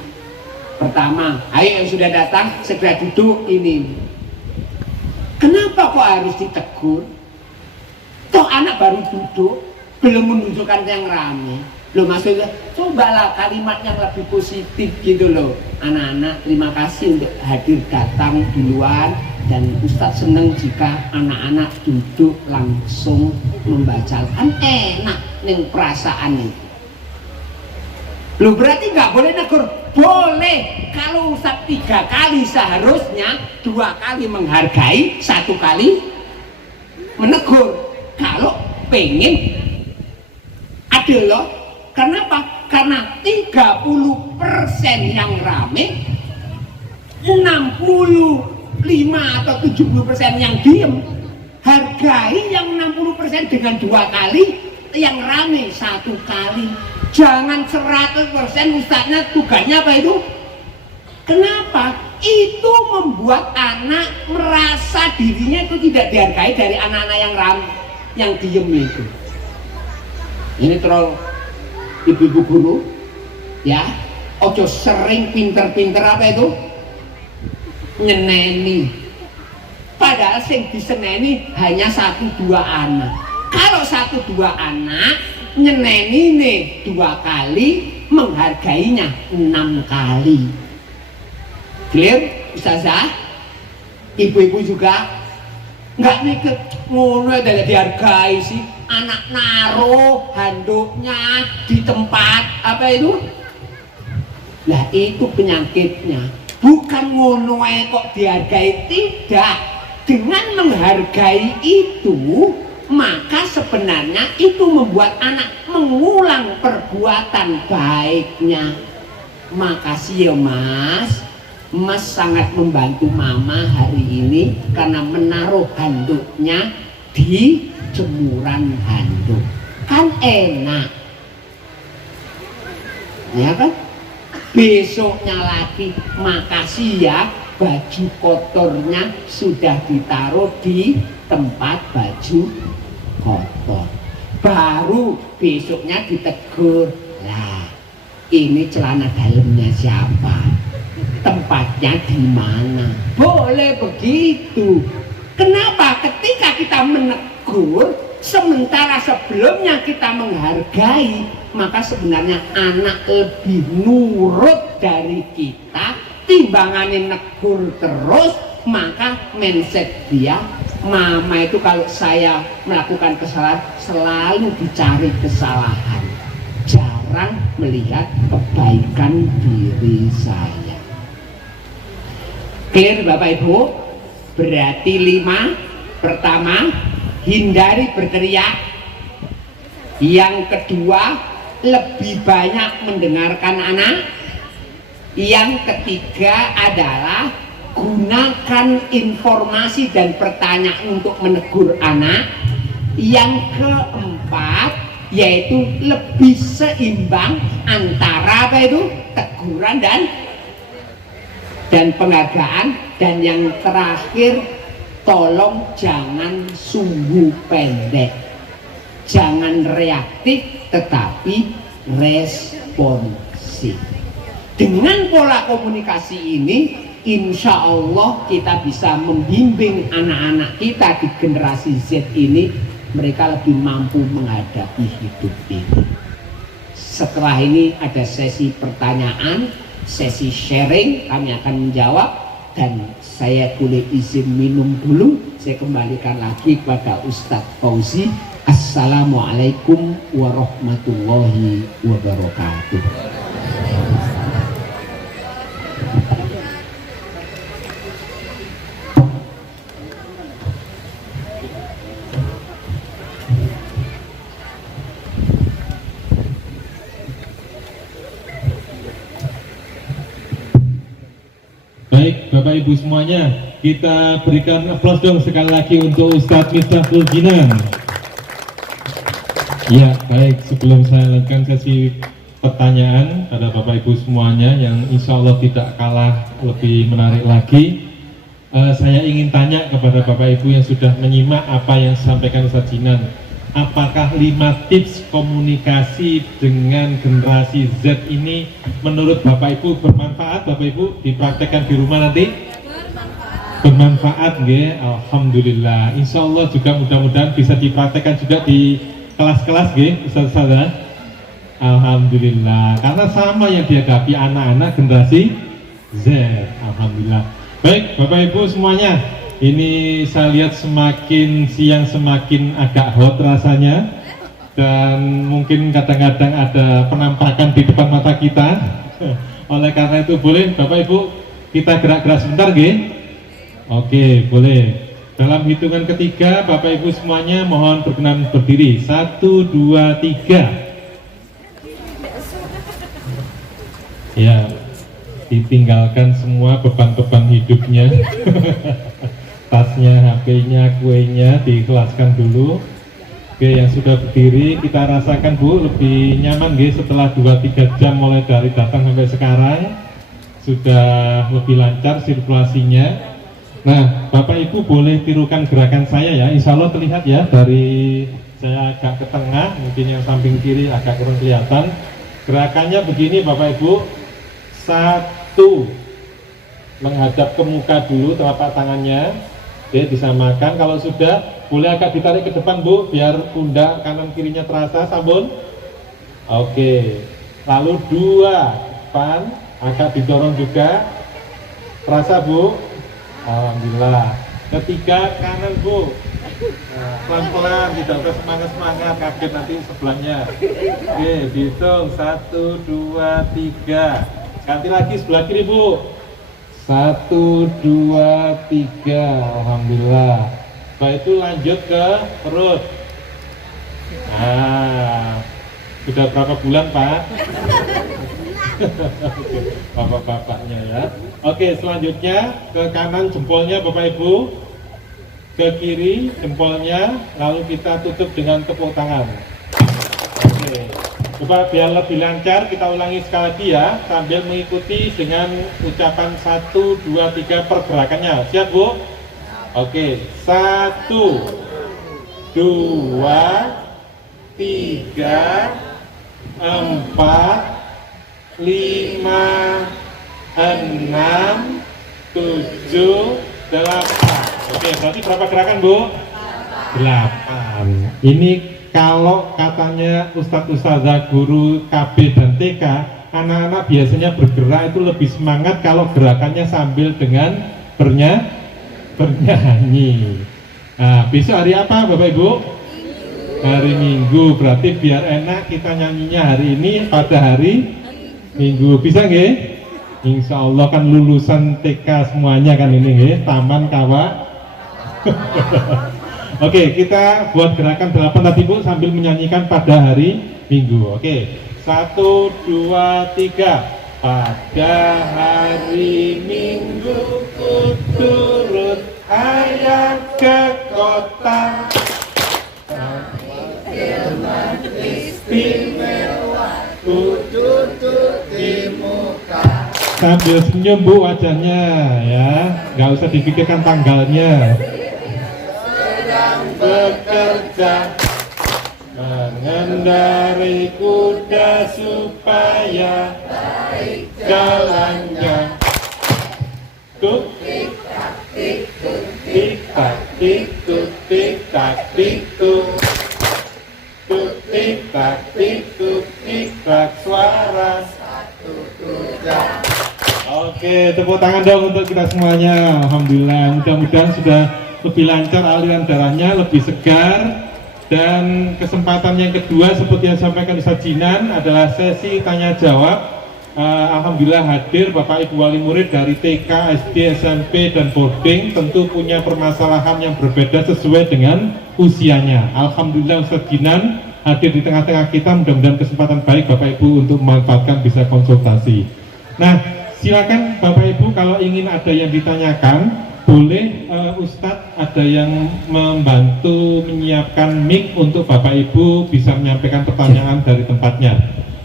Pertama, ayo yang sudah datang segera duduk ini. Kenapa kok harus ditegur? Toh anak baru duduk, belum menunjukkan yang rame. Loh maksudnya, cobalah kalimat yang lebih positif gitu loh. Anak-anak, terima kasih untuk hadir datang duluan. Dan Ustadz seneng jika anak-anak duduk langsung membaca. Kan enak nih perasaan itu. Loh berarti nggak boleh negur? Boleh. Kalau Ustadz 3 kali seharusnya 2 kali menghargai, 1 kali menegur. Kalau pengen adil loh. Kenapa? Karena 30% yang rame, 65 atau 70% yang diem. Hargai yang 60% dengan 2 kali, yang rame 1 kali. Jangan 100% ustadznya tugasnya apa itu? Kenapa? Itu membuat anak merasa dirinya itu tidak dihargai dari anak-anak yang rame, yang diem itu. Ini troll ibu-ibu guru ya, ojo sering pinter-pinter apa itu nyeneni, padahal yang diseneni hanya 1-2 anak. Kalau 1-2 anak nyeneni nih 2 kali, menghargainya 6 kali. Clear Ustazah? Ibu-ibu juga nggak mikir ngono dari dihargai sih. Anak naruh handuknya di tempat apa itu? Lah itu penyakitnya. Bukan ngono kok dihargai, tidak. Dengan menghargai itu, maka sebenarnya itu membuat anak mengulang perbuatan baiknya. Makasih ya Mas. Mas sangat membantu Mama hari ini karena menaruh handuknya di jemuran handuk. Kan enak ya kan? Besoknya lagi, makasih ya baju kotornya sudah ditaruh di tempat baju kotor. Baru besoknya ditegur, lah ini celana dalamnya siapa, tempatnya di mana. Boleh begitu. Kenapa? Ketika kita menegur, sementara sebelumnya kita menghargai, maka sebenarnya anak lebih nurut dari kita. Timbangannya negur terus, maka mindset dia, mama itu kalau saya melakukan kesalahan selalu dicari kesalahan, jarang melihat kebaikan diri saya. Clear Bapak Ibu? Berarti 5. Pertama, hindari berteriak. Yang kedua, lebih banyak mendengarkan anak. Yang ketiga adalah gunakan informasi dan pertanyaan untuk menegur anak. Yang keempat, yaitu lebih seimbang antara apa itu? Teguran dan penghargaan. Dan yang terakhir, tolong jangan sumbu pendek, jangan reaktif tetapi responsif. Dengan pola komunikasi ini, insya Allah kita bisa membimbing anak-anak kita di generasi Z ini, mereka lebih mampu menghadapi hidup ini. Setelah ini ada sesi pertanyaan, sesi sharing, kami akan menjawab. Dan saya boleh izin minum dulu. Saya kembalikan lagi kepada Ustadz Fauzi. Assalamualaikum warahmatullahi wabarakatuh. Baik Bapak Ibu semuanya, kita berikan aplaus dong sekali lagi untuk Ustadz Miftahul Jinan. Ya baik, sebelum saya lanjutkan sesi pertanyaan pada Bapak Ibu semuanya yang insya Allah tidak kalah lebih menarik lagi, saya ingin tanya kepada Bapak Ibu yang sudah menyimak apa yang disampaikan Ustadz Jinan. Apakah 5 tips komunikasi dengan generasi Z ini menurut Bapak Ibu bermanfaat? Bapak Ibu dipraktekkan di rumah nanti? Bermanfaat nggih, alhamdulillah. Insya Allah juga mudah-mudahan bisa dipraktekkan juga di kelas-kelas nggih, Ustaz-ustazah. Alhamdulillah, karena sama yang dihadapi anak-anak generasi Z. Alhamdulillah. Baik, Bapak Ibu semuanya, ini saya lihat semakin siang semakin agak hot rasanya, dan mungkin kadang-kadang ada penampakan di depan mata kita. Oleh karena itu boleh Bapak Ibu kita gerak-gerak sebentar, nggih? Oke, boleh. Dalam hitungan ketiga, Bapak Ibu semuanya mohon berkenan berdiri. 1, 2, 3. Ya, ditinggalkan semua beban-beban hidupnya. Tasnya, HP-nya, kuenya diikhlaskan dulu. Oke, yang sudah berdiri kita rasakan Bu lebih nyaman setelah 2-3 jam mulai dari datang sampai sekarang. Sudah lebih lancar sirkulasinya. Nah, Bapak Ibu boleh tirukan gerakan saya ya. Insya Allah terlihat ya, dari saya agak ke tengah, mungkin yang samping kiri agak kurang kelihatan. Gerakannya begini Bapak Ibu. 1, menghadap ke muka dulu telapak tangannya. Oke, disamakan. Kalau sudah, boleh agak ditarik ke depan Bu, biar pundak kanan kirinya terasa, sabun. Oke, lalu 2, depan, agak didorong juga. Terasa Bu? Alhamdulillah. Ketiga, kanan Bu. Nah, pelan-pelan, tidak usah semangat-semangat, kaget nanti sebelahnya. Oke, dihitung 1, 2, 3. Ganti lagi sebelah kiri Bu. 1, 2, 3. Alhamdulillah. Setelah itu lanjut ke perut. Nah, sudah berapa bulan Pak? Bapak-bapaknya ya. Oke, selanjutnya ke kanan jempolnya Bapak Ibu, ke kiri jempolnya, lalu kita tutup dengan tepuk tangan. Oke, coba biar lebih lancar kita ulangi sekali lagi ya, sambil mengikuti dengan ucapan 1, 2, 3 pergerakannya. Siap Bu? Oke, 1, 2, 3, 4, 5, 6, 7, 8. Oke, berarti berapa gerakan Bu? 8. Ini kalau katanya Ustadz-Ustadzah, guru KB dan TK, anak-anak biasanya bergerak itu lebih semangat kalau gerakannya sambil dengan bernyanyi. Nah, besok hari apa Bapak Ibu? Hari Minggu, berarti biar enak kita nyanyinya hari ini pada hari Minggu. Bisa nggih? Insya Allah kan lulusan TK semuanya kan ini nggih, taman kawa. Oke, kita buat gerakan 8 tadi Bu sambil menyanyikan pada hari Minggu. Oke, 1, 2, 3. Pada hari Minggu ku turut ayah ke kota. Firman istimewa ku duduk di muka. Sambil senyum Bu wajahnya ya, nggak usah dipikirkan tanggalnya. Sedang bekerja mengendari kuda supaya baik jalannya. Tuk tik tak tik tuk tik tak tik tuk tik tak tik tuk. Tuk tik tak tik tuk tik tak, suara satu kuda. Oke, tepuk tangan dong untuk kita semuanya. Alhamdulillah, mudah-mudahan sudah lebih lancar aliran darahnya, lebih segar. Dan kesempatan yang kedua seperti yang disampaikan Ustadz Jinan adalah sesi tanya jawab. Alhamdulillah hadir Bapak Ibu wali murid dari TK, SD, SMP, dan boarding, tentu punya permasalahan yang berbeda sesuai dengan usianya. Alhamdulillah Ustadz Jinan hadir di tengah-tengah kita, mudah-mudahan kesempatan baik Bapak Ibu untuk memanfaatkan bisa konsultasi. Nah, silakan Bapak Ibu kalau ingin ada yang ditanyakan, boleh Ustadz ada yang membantu menyiapkan mic untuk Bapak Ibu bisa menyampaikan pertanyaan dari tempatnya.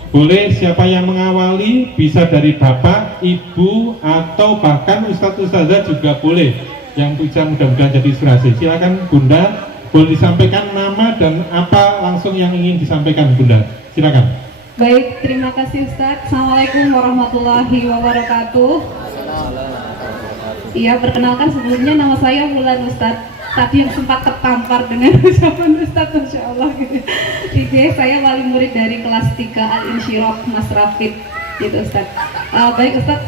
Boleh siapa yang mengawali, bisa dari Bapak, Ibu, atau bahkan Ustadz-Ustadzah juga boleh yang bisa mudah-mudahan jadi inspirasi. Silakan Bunda, boleh disampaikan nama dan apa langsung yang ingin disampaikan Bunda. Silakan. Baik, terima kasih Ustadz. Assalamualaikum warahmatullahi wabarakatuh. Iya, perkenalkan sebelumnya nama saya Wulan Ustadz. tadi yang sempat tertampar dengan ucapan Ustadz, Masya Allah gitu. Saya wali murid dari kelas 3 Al-Insyirah Mas Rafid gitu Ustadz. Baik Ustadz,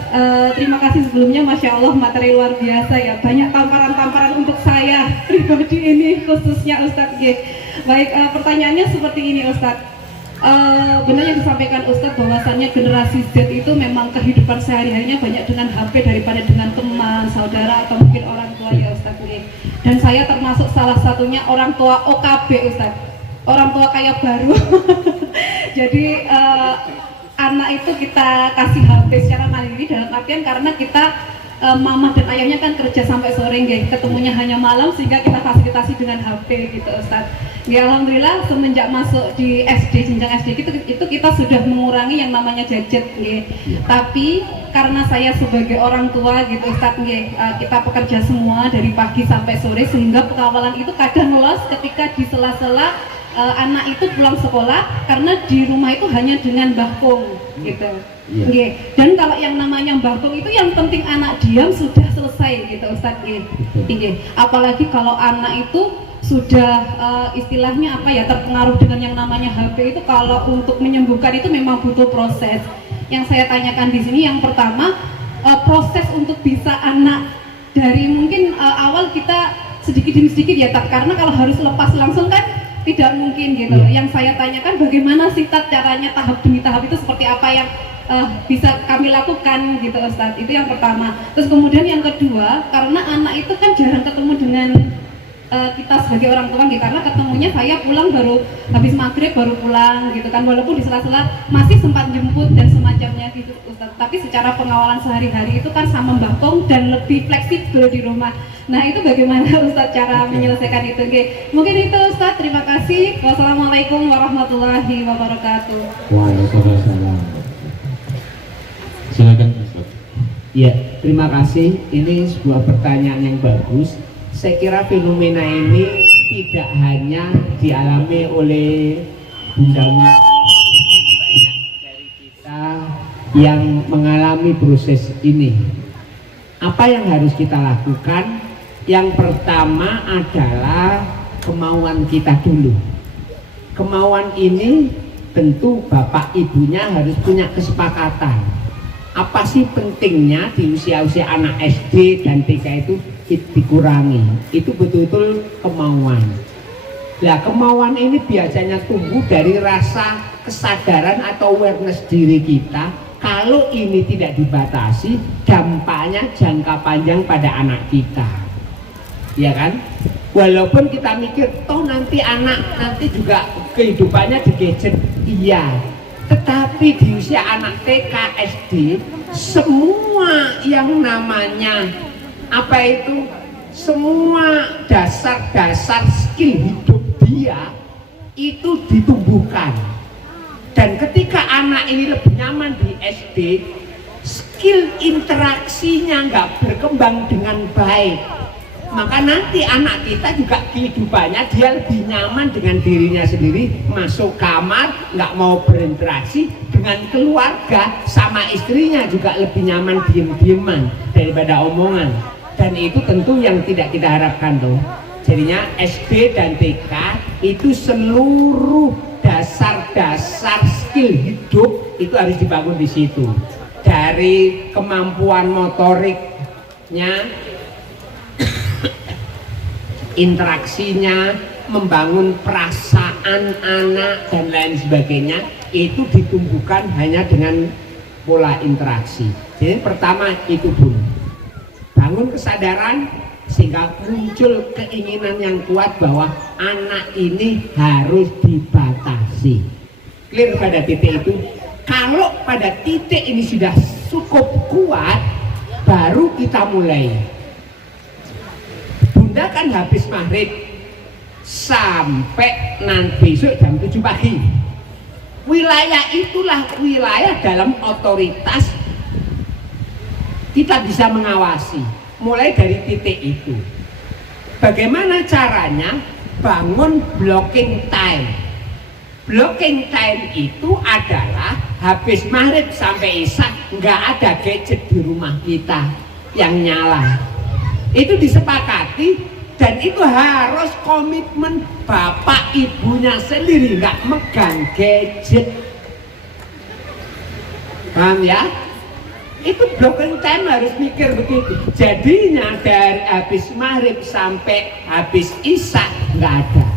terima kasih sebelumnya, Masya Allah materi luar biasa ya, banyak tamparan-tamparan untuk saya pribadi ini khususnya Ustadz. Baik, pertanyaannya seperti ini Ustadz. Benar yang disampaikan Ustadz bahwasannya generasi Z itu memang kehidupan sehari-harinya banyak dengan HP daripada dengan teman, saudara atau mungkin orang tua ya Ustadz. Dan saya termasuk salah satunya orang tua OKB Ustadz, orang tua kaya baru. Jadi anak itu kita kasih HP secara mandiri dalam artian karena kita mama dan ayahnya kan kerja sampai sore, ketemunya hanya malam sehingga kita fasilitasi dengan HP gitu Ustadz. Ya Alhamdulillah semenjak masuk di SD, jenjang SD itu kita sudah mengurangi yang namanya gadget Tapi karena saya sebagai orang tua gitu Ustadz kita pekerja semua dari pagi sampai sore sehingga pengawalan itu kadang lolos ketika di sela-sela anak itu pulang sekolah karena di rumah itu hanya dengan bakung gitu. Dan kalau yang namanya bakung itu yang penting anak diam sudah selesai gitu Ustadz. Apalagi kalau anak itu sudah istilahnya apa ya, terpengaruh dengan yang namanya HP itu, kalau untuk menyembuhkan itu memang butuh proses. Yang saya tanyakan di sini yang pertama, proses untuk bisa anak dari mungkin awal kita sedikit demi sedikit ya Tat, karena kalau harus lepas langsung kan tidak mungkin gitu. Yang saya tanyakan bagaimana sih Tat caranya tahap demi tahap itu seperti apa yang bisa kami lakukan gitu Ustadz. Itu yang pertama. Terus kemudian yang kedua, karena anak itu kan jarang ketemu dengan kita sebagai orang tua gitu, karena ketemunya saya pulang baru habis maghrib baru pulang gitu kan, walaupun di sela-sela masih sempat jemput dan semacamnya gitu Ustadz. Tapi secara pengawalan sehari-hari itu kan sama Bakong dan lebih fleksibel di rumah. Nah itu bagaimana Ustadz cara menyelesaikan itu? Mungkin itu Ustadz, terima kasih. Wassalamualaikum warahmatullahi wabarakatuh. Waalaikumsalam. Silakan Ustadz. Ya, terima kasih. Ini sebuah pertanyaan yang bagus. Saya kira fenomena ini tidak hanya dialami oleh Bunda Wina, banyak dari kita yang mengalami proses ini. Apa yang harus kita lakukan? Yang pertama adalah kemauan kita dulu. Kemauan ini tentu bapak ibunya harus punya kesepakatan. Apa sih pentingnya di usia-usia anak SD dan TK itu dikurangi? Itu betul-betul kemauan. Nah, kemauan ini biasanya tumbuh dari rasa kesadaran atau awareness diri kita. Kalau ini tidak dibatasi, dampaknya jangka panjang pada anak kita. Ya kan? Walaupun kita mikir, toh nanti anak nanti juga kehidupannya di gadget. Iya. Tetapi di usia anak TK, SD, semua yang namanya apa itu, semua dasar-dasar skill hidup dia itu ditumbuhkan. Dan ketika anak ini lebih nyaman di SD, skill interaksinya nggak berkembang dengan baik, maka nanti anak kita juga kehidupannya dia lebih nyaman dengan dirinya sendiri, masuk kamar nggak mau berinteraksi dengan keluarga, sama istrinya juga lebih nyaman diem-dieman daripada omongan. Dan itu tentu yang tidak kita harapkan tuh. Jadinya SD dan TK itu seluruh dasar-dasar skill hidup itu harus dibangun di situ. Dari kemampuan motoriknya, interaksinya, membangun perasaan anak dan lain sebagainya, itu ditumbuhkan hanya dengan pola interaksi. Jadi pertama itu dulu, bangun kesadaran sehingga muncul keinginan yang kuat bahwa anak ini harus dibatasi. Clear pada titik itu. Kalau pada titik ini sudah cukup kuat, baru kita mulai. Bunda kan habis maghrib sampai nanti besok jam 7 pagi. Wilayah itulah wilayah dalam otoritas kita bisa mengawasi. Mulai dari titik itu. Bagaimana caranya? Bangun blocking time. Blocking time itu adalah habis maghrib sampai isya nggak ada gadget di rumah kita yang nyala. Itu disepakati Dan itu harus komitmen bapak ibunya sendiri, nggak megang gadget. Paham ya? Itu blocking time harus mikir begitu. Jadinya dari habis maghrib sampai habis isya nggak ada.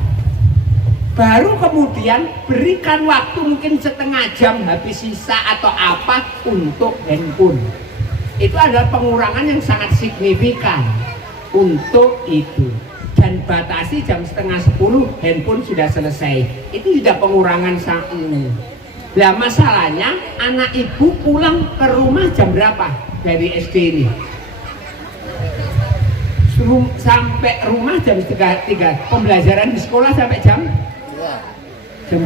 Baru kemudian berikan waktu mungkin setengah jam habis isya atau apa untuk handphone. Itu adalah pengurangan yang sangat signifikan untuk itu. Dan batasi jam setengah 10 handphone sudah selesai. Itu sudah pengurangan ini. Nah masalahnya anak ibu pulang ke rumah jam berapa dari SD ini? Sampai rumah jam 3. Pembelajaran di sekolah sampai jam 2.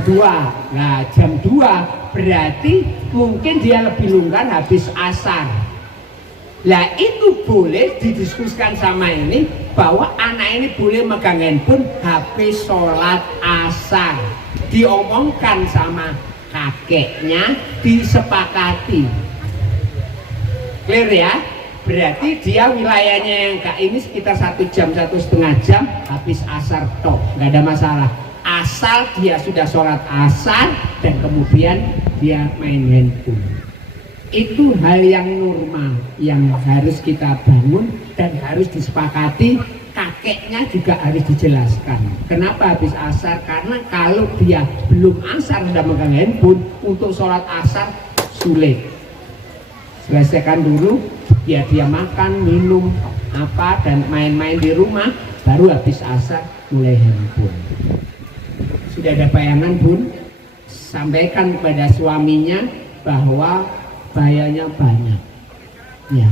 Nah jam 2 berarti mungkin dia lebih longgar habis asar. Lah itu boleh didiskusikan sama ini bahwa anak ini boleh megang handphone habis sholat asar. Diomongkan sama kakeknya, disepakati. Clear ya? Berarti dia wilayahnya yang kak ini sekitar 1 jam, 1,5 jam habis asar tok, nggak ada masalah. Asal dia sudah sholat asar dan kemudian dia main handphone. Itu hal yang normal yang harus kita bangun dan harus disepakati. Kakeknya juga harus dijelaskan kenapa habis asar, karena kalau dia belum asar sudah megang handphone untuk sholat asar sulit. Selesaikan dulu ya, dia makan, minum apa dan main-main di rumah, baru habis asar mulai handphone. Sudah ada bayangan Bun? Sampaikan kepada suaminya bahwa bahayanya banyak. Ya,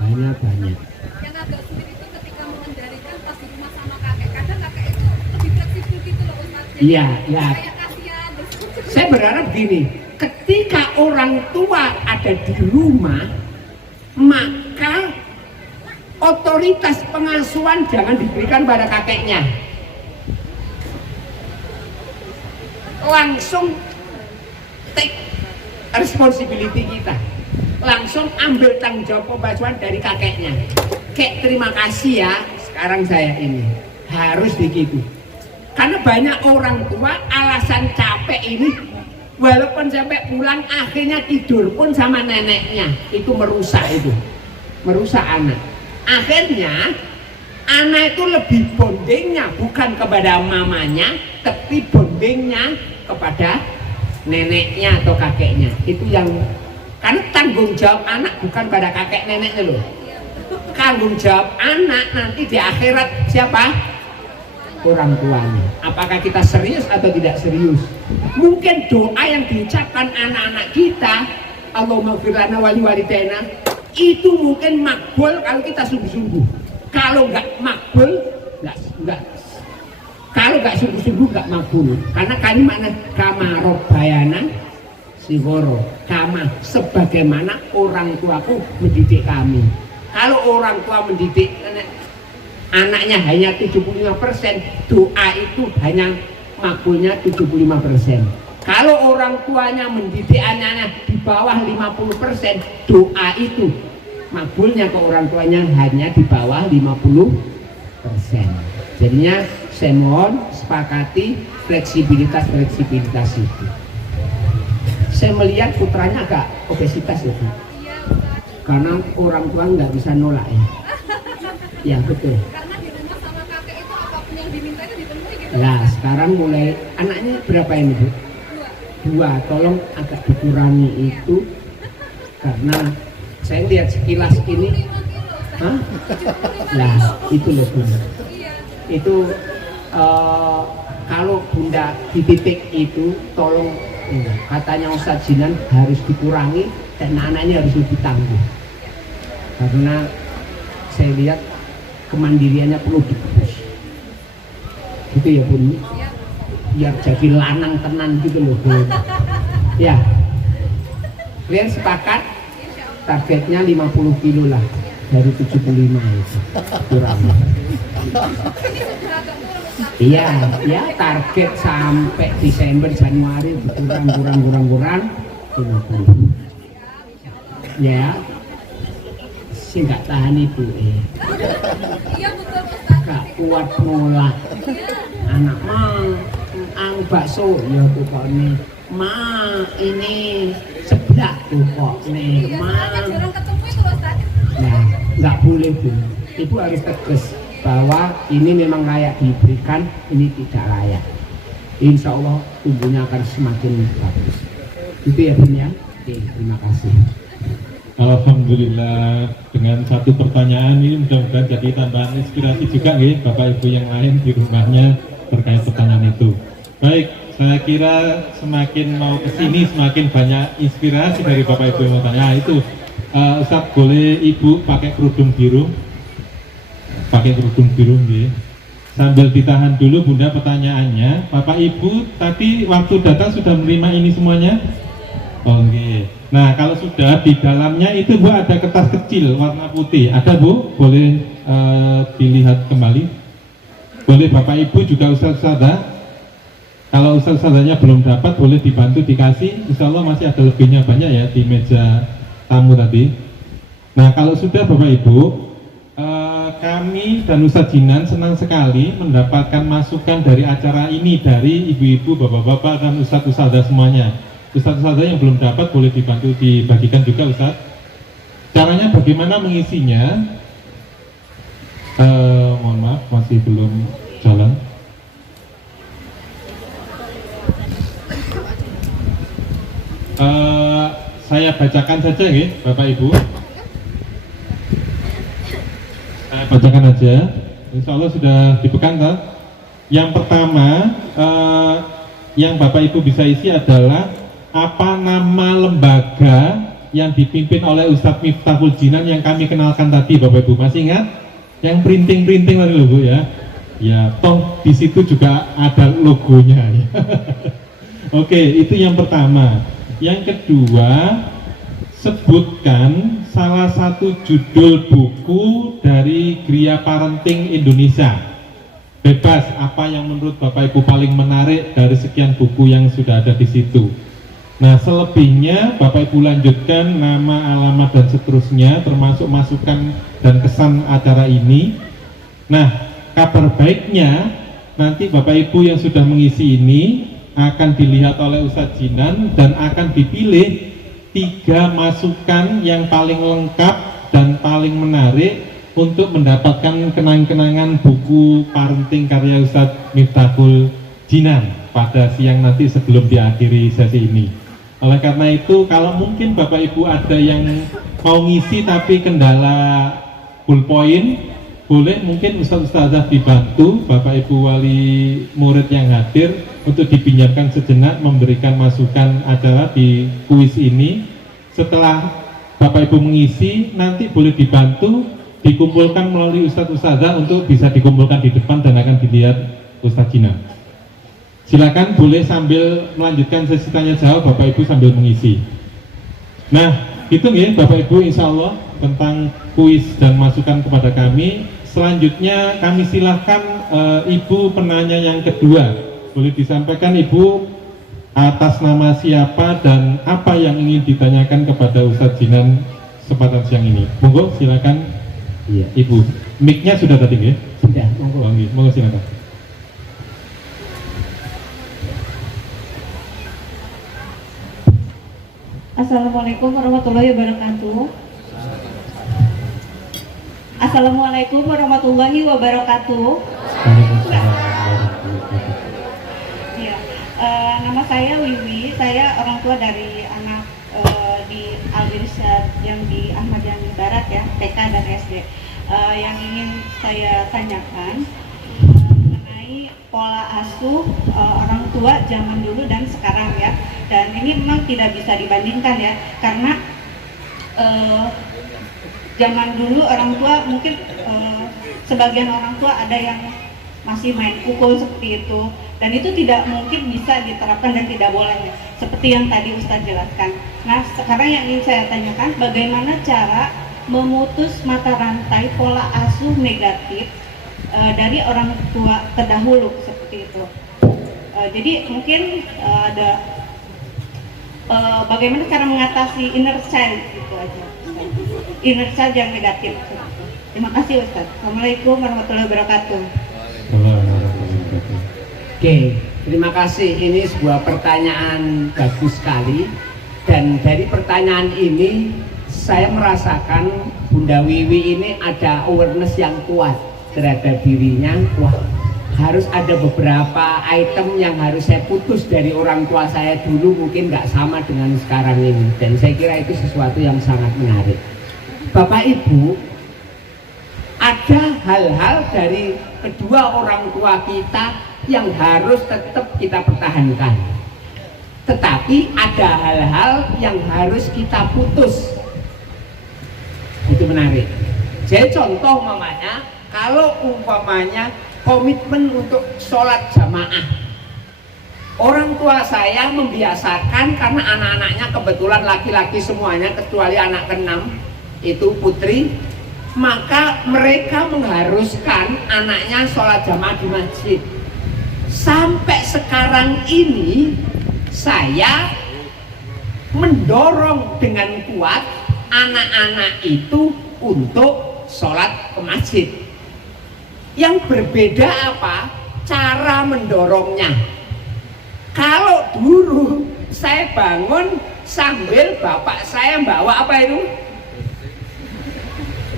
bahayanya banyak. Yang agak sulit itu ketika mengendalikan pas di rumah sama kakek. Kadang kakek itu lebih fleksibel gitu loh Ustaz. Iya, ya. Kayak kasihan. Saya berharap gini, ketika orang tua ada di rumah, maka otoritas pengasuhan jangan diberikan pada kakeknya. Langsung take responsibility kita, langsung ambil tanggung jawab pembasuhan dari kakeknya. Kek terima kasih ya, sekarang saya ini harus begitu. Karena banyak orang tua alasan capek ini, walaupun sampai pulang akhirnya tidur pun sama neneknya, itu merusak anak. Akhirnya anak itu lebih bondingnya bukan kepada mamanya, tapi bondingnya kepada neneknya atau kakeknya. Itu yang, karena tanggung jawab anak bukan pada kakek neneknya loh. Tanggung jawab anak nanti di akhirat siapa? Orang tuanya. Apakah kita serius atau tidak serius? Mungkin doa yang diucapkan anak-anak kita, Allahumma ighfir lana wa liwalidayna, itu mungkin makbul kalau kita sungguh-sungguh. Kalau nggak makbul, nggak. Kalau nggak sungguh-sungguh nggak makbul. Karena kalimatnya kama robbayana sigoro, kama sebagaimana orang tuaku mendidik kami. Kalau orang tua mendidik anaknya hanya 75%, doa itu hanya makbulnya 75%. Kalau orang tuanya mendidik anaknya di bawah 50%, doa itu makbulnya ke orang tuanya hanya di bawah 50%. Jadinya saya mohon sepakati fleksibilitas itu. Saya melihat putranya agak obesitas ya, Bu. Karena orang tua nggak bisa nolak ya. Ya betul. Karena di rumah sama kakek itu apapun yang diminta itu dipenuhi gitu. Nah sekarang mulai anaknya berapa ini Bu? 2. Tolong agak dikurangi itu karena saya lihat sekilas ini. Hah? Nah itu loh Bu. Itu kalau Bunda di titik itu tolong katanya Ustadz Jinan harus dikurangi dan anaknya harus lebih tangguh karena saya lihat kemandiriannya perlu dikebus gitu ya Bun, biar jadi lanang tenan gitu loh Bun. Ya kalian sepakat targetnya 50 kilo lah dari 75 itu kurang. Iya, ya target sampai Desember Januari kurang 50. Ya, sih nggak tahan itu. Iya betul Ustaz. gak kuat nolak. Anak mang bakso ya tukone. Ma ini seblak tukone. Ma. Nah, nggak boleh Bu. Ibu harus tegas bahwa ini memang layak diberikan, ini tidak layak. Insya Allah tumbuhnya akan semakin bagus. Itu ya Bun ya. Oke, terima kasih. Alhamdulillah, dengan satu pertanyaan ini mudah-mudahan jadi tambahan inspirasi juga nih Bapak Ibu yang lain di rumahnya terkait pertanyaan itu. Baik, saya kira semakin mau kesini semakin banyak inspirasi dari Bapak Ibu yang mau tanya. Itu Ustadz, boleh Ibu pakai kerudung biru? Pakai kerudung biru nih. Sambil ditahan dulu Bunda pertanyaannya. Bapak Ibu tadi waktu datang sudah menerima ini semuanya? Oke. Nah, kalau sudah di dalamnya itu Bu ada kertas kecil warna putih. Ada Bu? Boleh dilihat kembali. Boleh Bapak Ibu juga Ustaz-Ustazah. Kalau Ustaz-Ustazahnya belum dapat boleh dibantu dikasih. Insya Allah masih ada lebihnya banyak ya di meja tamu tadi. Nah, kalau sudah Bapak Ibu, kami dan Ustadz Jinan senang sekali mendapatkan masukan dari acara ini dari ibu-ibu, bapak-bapak dan Ustadz-Ustazah semuanya. Ustadz-Ustazah yang belum dapat boleh dibantu dibagikan juga Ustadz. Caranya bagaimana mengisinya? Mohon maaf masih belum jalan. Saya bacakan saja ya Bapak Ibu. Saya bacakan aja. Insya Allah sudah dipegang tak? Yang pertama yang Bapak Ibu bisa isi adalah apa nama lembaga yang dipimpin oleh Ustadz Miftahul Jinan yang kami kenalkan tadi Bapak Ibu. Masih ingat? Yang printing tadi loh Bu ya. Ya, toh di situ juga ada logonya ya. Oke, itu yang pertama. Yang kedua, sebutkan salah satu judul buku dari Gria Parenting Indonesia. Bebas apa yang menurut Bapak Ibu paling menarik dari sekian buku yang sudah ada di situ. Nah, selebihnya Bapak Ibu lanjutkan nama, alamat dan seterusnya termasuk masukan dan kesan acara ini. Nah, kabar baiknya nanti Bapak Ibu yang sudah mengisi ini akan dilihat oleh Ustadz Jinan dan akan dipilih 3 masukan yang paling lengkap dan paling menarik untuk mendapatkan kenang-kenangan buku parenting karya Ustadz Miftahul Jinan pada siang nanti sebelum diakhiri sesi ini. Oleh karena itu, kalau mungkin Bapak Ibu ada yang mau ngisi tapi kendala ballpoint, boleh mungkin Ustaz-Ustazah dibantu Bapak Ibu wali murid yang hadir untuk dipinjamkan sejenak memberikan masukan acara di kuis ini. Setelah Bapak Ibu mengisi, nanti boleh dibantu dikumpulkan melalui Ustaz-Ustazah untuk bisa dikumpulkan di depan dan akan dilihat Ustaz Jinan. Silakan boleh sambil melanjutkan sesi tanya jawab Bapak Ibu sambil mengisi. Nah, itu ya Bapak Ibu insya Allah tentang kuis dan masukan kepada kami. Selanjutnya kami silahkan Ibu penanya yang kedua. Boleh disampaikan Ibu atas nama siapa dan apa yang ingin ditanyakan kepada Ustadz Jinan kesempatan siang ini. Monggo silakan. Iya. Ibu. Mic-nya sudah tadi ya? Sudah, monggo. Monggo silakan. Assalamualaikum warahmatullahi wabarakatuh. Assalamualaikum warahmatullahi wabarakatuh. Ya, nama saya Wiwi. Saya orang tua dari anak di Al-Irsyad yang di Ahmad Yani Barat ya, TK dan SD. Yang ingin saya tanyakan mengenai pola asuh orang tua zaman dulu dan sekarang ya. Dan ini memang tidak bisa dibandingkan ya, karena zaman dulu orang tua mungkin sebagian orang tua ada yang masih main pukul seperti itu, dan itu tidak mungkin bisa diterapkan dan tidak boleh ya, seperti yang tadi Ustadz jelaskan. Nah, sekarang yang ingin saya tanyakan, bagaimana cara memutus mata rantai pola asuh negatif dari orang tua terdahulu seperti itu. Jadi mungkin ada bagaimana cara mengatasi inner child gitu aja, inner child yang negatif. Terima kasih Ustaz. Assalamualaikum warahmatullahi wabarakatuh. Oke, terima kasih. Ini sebuah pertanyaan bagus sekali. Dan dari pertanyaan ini saya merasakan Bunda Wiwi ini ada awareness yang kuat terhadap dirinya. Wah, harus ada beberapa item yang harus saya putus dari orang tua saya dulu, mungkin nggak sama dengan sekarang ini. Dan saya kira itu sesuatu yang sangat menarik. Bapak Ibu, ada hal-hal dari kedua orang tua kita yang harus tetap kita pertahankan. Tetapi ada hal-hal yang harus kita putus. Itu menarik. Jadi contoh umpamanya, kalau umpamanya komitmen untuk sholat jamaah, orang tua saya membiasakan karena anak-anaknya kebetulan laki-laki semuanya kecuali anak keenam itu putri, maka mereka mengharuskan anaknya sholat jamaah di masjid. Sampai sekarang ini saya mendorong dengan kuat anak-anak itu untuk sholat ke masjid. Yang berbeda apa? Cara mendorongnya. Kalau dulu saya bangun sambil bapak saya bawa apa itu?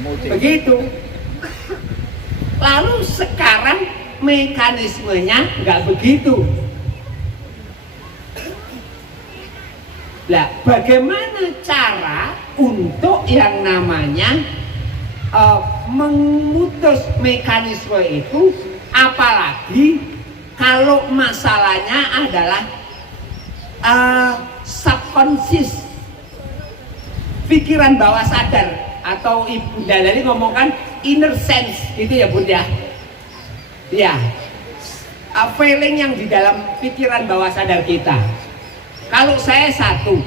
Begitu. Lalu sekarang mekanismenya nggak begitu. Nah, bagaimana cara untuk yang namanya memutus mekanisme itu, apalagi kalau masalahnya adalah subconscious, pikiran bawah sadar, atau Ibu Dalali ngomongkan inner sense gitu ya Bunda ya, feeling yang di dalam pikiran bawah sadar kita. Kalau saya satu,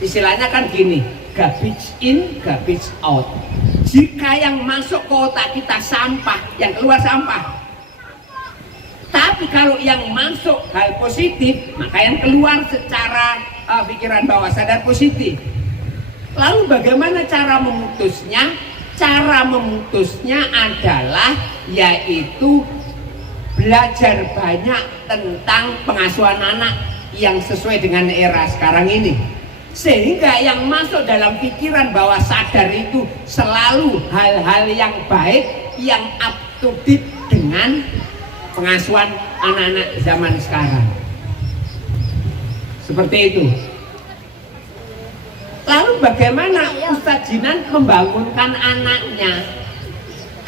istilahnya kan gini, garbage in, garbage out. Jika yang masuk ke otak kita sampah, yang keluar sampah. Tapi kalau yang masuk hal positif, maka yang keluar secara pikiran bawah sadar positif. Lalu bagaimana cara memutusnya? Cara memutusnya adalah yaitu belajar banyak tentang pengasuhan anak yang sesuai dengan era sekarang ini, sehingga yang masuk dalam pikiran bawah sadar itu selalu hal-hal yang baik, yang up to date dengan pengasuhan anak-anak zaman sekarang. Seperti itu. Lalu bagaimana Ustadz Jinan membangunkan anaknya?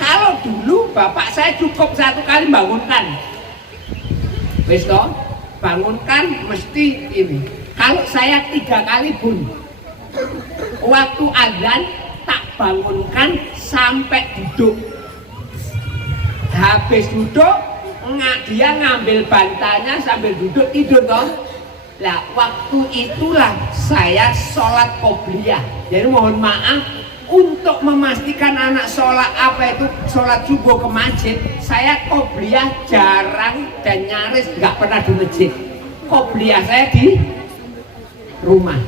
Kalau dulu bapak saya cukup satu kali bangunkan, wis toh, bangunkan mesti ini. Kalau saya 3 kali pun, waktu azan tak bangunkan sampai duduk. Habis duduk, dia ngambil bantalnya sambil duduk tidur toh. Lah waktu itulah saya sholat qobliyah. Jadi mohon maaf, untuk memastikan anak sholat apa itu sholat subuh ke masjid, saya qobliyah jarang dan nyaris nggak pernah di masjid. Qobliyah saya di rumah.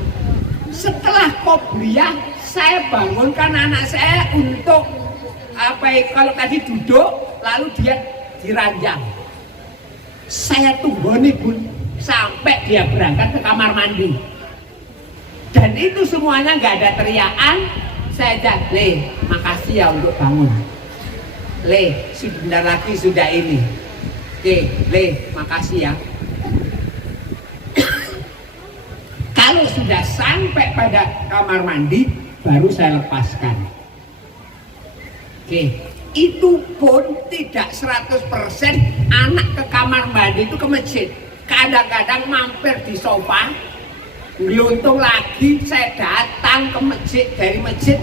Setelah qobliyah, saya bangunkan anak saya untuk apa? Kalau tadi duduk, lalu dia diranjang. Saya tunggu nih Bun sampai dia berangkat ke kamar mandi. Dan itu semuanya nggak ada teriakan. Saya ajak, Le, makasih ya untuk bangun. Le, sebentar lagi sudah ini. Oke, Le, makasih ya. Kalau sudah sampai pada kamar mandi, baru saya lepaskan. Oke, itu pun tidak 100% anak ke kamar mandi itu ke masjid. Kadang-kadang mampir di sofa, geluntung lagi, saya datang ke masjid, dari masjid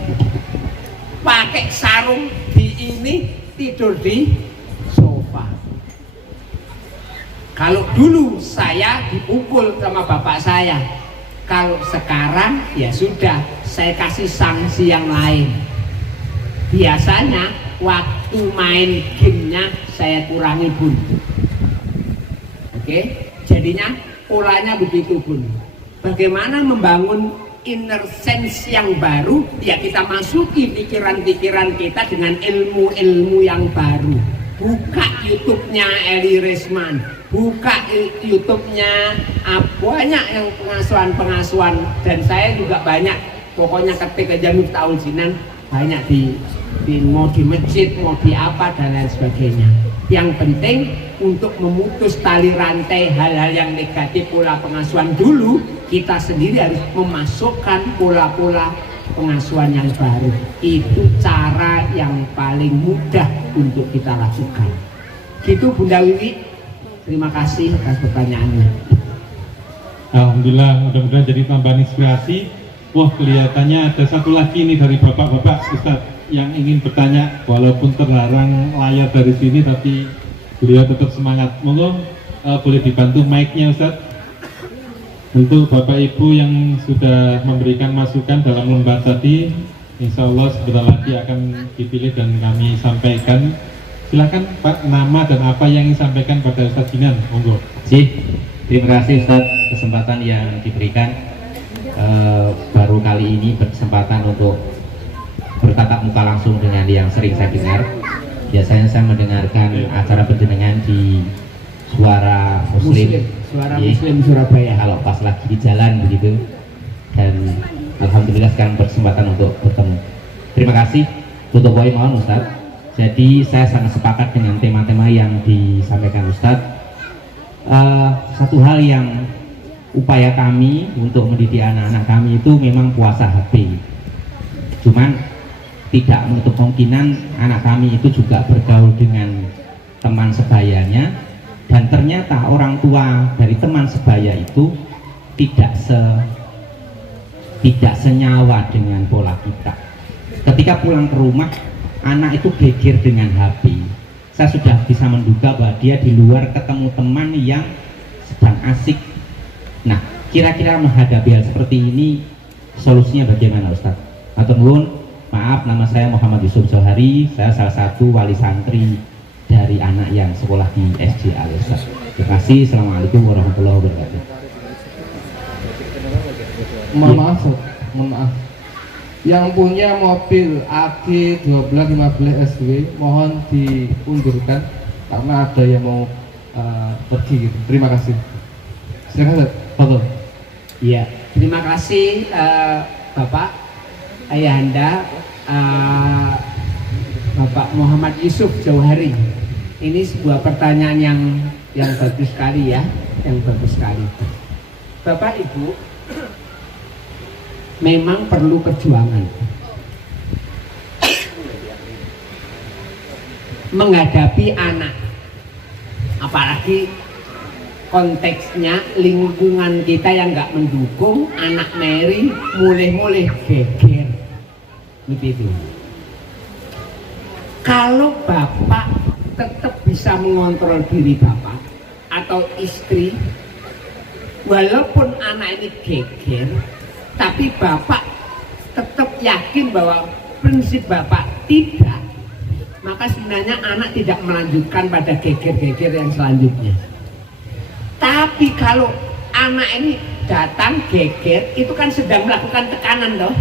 pakai sarung di ini, tidur di sofa. Kalau dulu saya dipukul sama bapak saya, kalau sekarang ya sudah, saya kasih sanksi yang lain. Biasanya waktu main gamenya saya kurangi Bun. Oke, jadinya polanya begitu Bun. Bagaimana membangun inner sense yang baru, ya kita masuki pikiran-pikiran kita dengan ilmu-ilmu yang baru. Buka YouTube-nya Eli Resman, buka YouTube-nya banyak yang pengasuhan-pengasuhan, dan saya juga banyak, pokoknya ketik aja Miftahul Jinan banyak mau di masjid, mau di apa dan lain sebagainya. Yang penting untuk memutus tali rantai hal-hal yang negatif, pola pengasuhan dulu, kita sendiri harus memasukkan pola-pola pengasuhan yang baru. Itu cara yang paling mudah untuk kita lakukan. Gitu Bunda Wiwi, terima kasih atas pertanyaannya. Alhamdulillah, mudah-mudahan jadi tambahan inspirasi. Wah, kelihatannya ada satu lagi nih dari bapak-bapak Ustadz yang ingin bertanya, walaupun terlarang layar dari sini, tapi beliau tetap semangat. Monggo boleh dibantu mic-nya Ustadz. Untuk Bapak Ibu yang sudah memberikan masukan dalam lembar tadi, insya Allah sebentar lagi akan dipilih dan kami sampaikan. Silakan Pak, nama dan apa yang ingin sampaikan pada Ustadz Jinan, monggo. Terima kasih Ustadz kesempatan yang diberikan. Baru kali ini berkesempatan untuk bertatap muka langsung dengan yang sering saya dengar. Biasanya saya mendengarkan acara penjenengan di Suara Muslim, Suara Muslim Surabaya. kalau pas lagi di jalan begitu, dan alhamdulillah sekarang berkesempatan untuk bertemu. Terima kasih. Tutup poin mohon Ustadz. Jadi saya sangat sepakat dengan tema-tema yang disampaikan Ustadz. Satu hal yang upaya kami untuk mendidik anak-anak kami itu memang puasa HP. Cuman tidak menutup kemungkinan anak kami itu juga bergaul dengan teman sebayanya, dan ternyata orang tua dari teman sebaya itu tidak senyawa dengan pola kita. Ketika pulang ke rumah, anak itu geger dengan HP. Saya sudah bisa menduga bahwa dia di luar ketemu teman yang sedang asik. Nah, kira-kira menghadapi hal seperti ini solusinya bagaimana Ustaz? Matur nuwun. Maaf, nama saya Muhammad Yusuf Johari. Saya salah satu wali santri dari anak yang sekolah di SD Al Ustaz. Terima kasih. Assalamualaikum warahmatullahi wabarakatuh. Mohon maaf. Yang punya mobil AG 1215 SW mohon diundurkan karena ada yang mau pergi gitu. Terima kasih. Silakan Pak. Iya, terima kasih Bapak Ayahanda Bapak Muhammad Yusuf Jauhari. Ini sebuah pertanyaan yang bagus sekali ya, yang bagus sekali. Bapak Ibu, memang perlu perjuangan menghadapi anak, apalagi konteksnya lingkungan kita yang nggak mendukung, anak Mary mulai geger begitu. Kalau bapak tetap bisa mengontrol diri bapak atau istri, walaupun anak ini geger, tapi bapak tetap yakin bahwa prinsip bapak tidak, maka sebenarnya anak tidak melanjutkan pada geger-geger yang selanjutnya. Tapi kalau anak ini datang geger, itu kan sedang melakukan tekanan loh.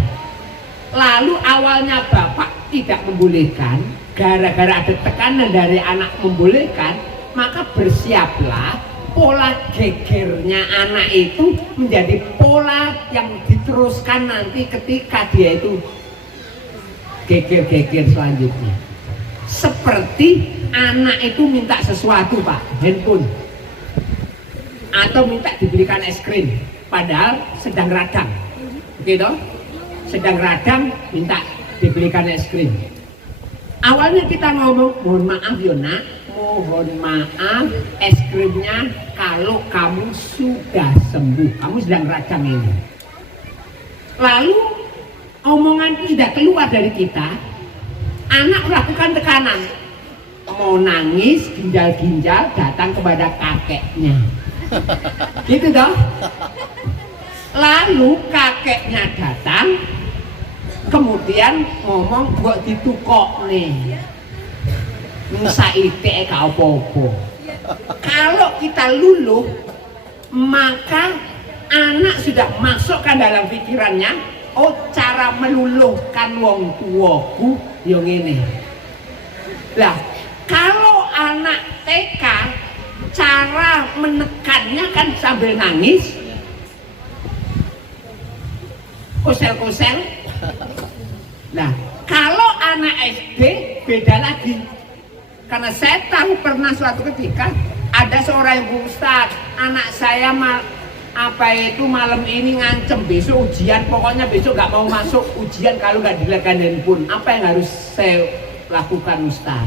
Lalu awalnya bapak tidak membolehkan, gara-gara ada tekanan dari anak membolehkan, maka bersiaplah pola gegernya anak itu menjadi pola yang diteruskan nanti ketika dia itu geger-geger selanjutnya. Seperti anak itu minta sesuatu Pak, handphone, atau minta dibelikan es krim, padahal sedang radang, gitu? Sedang radang minta dibelikan es krim. Awalnya kita ngomong, mohon maaf ya nak, mohon maaf, es krimnya kalau kamu sudah sembuh, kamu sedang radang ini. Lalu omongan itu sudah keluar dari kita, anak melakukan tekanan, mau nangis, ginjal-ginjal datang kepada kakeknya. Gitu dong. Lalu kakeknya datang, kemudian ngomong kok ditukok nih, saiki gak apa-apa. Kalau kita luluh, maka anak sudah masukkan dalam pikirannya, oh cara meluluhkan wong tuaku yang ini. Lah, kalau anak TK cara menekannya kan sambil nangis, kusel-kusel. Nah, kalau anak SD beda lagi. Karena saya tahu pernah suatu ketika ada seorang ibu, Ustaz, anak saya malam ini ngancem besok ujian, pokoknya besok gak mau masuk ujian kalau gak dibelikan handphone. Apa yang harus saya lakukan, Ustaz?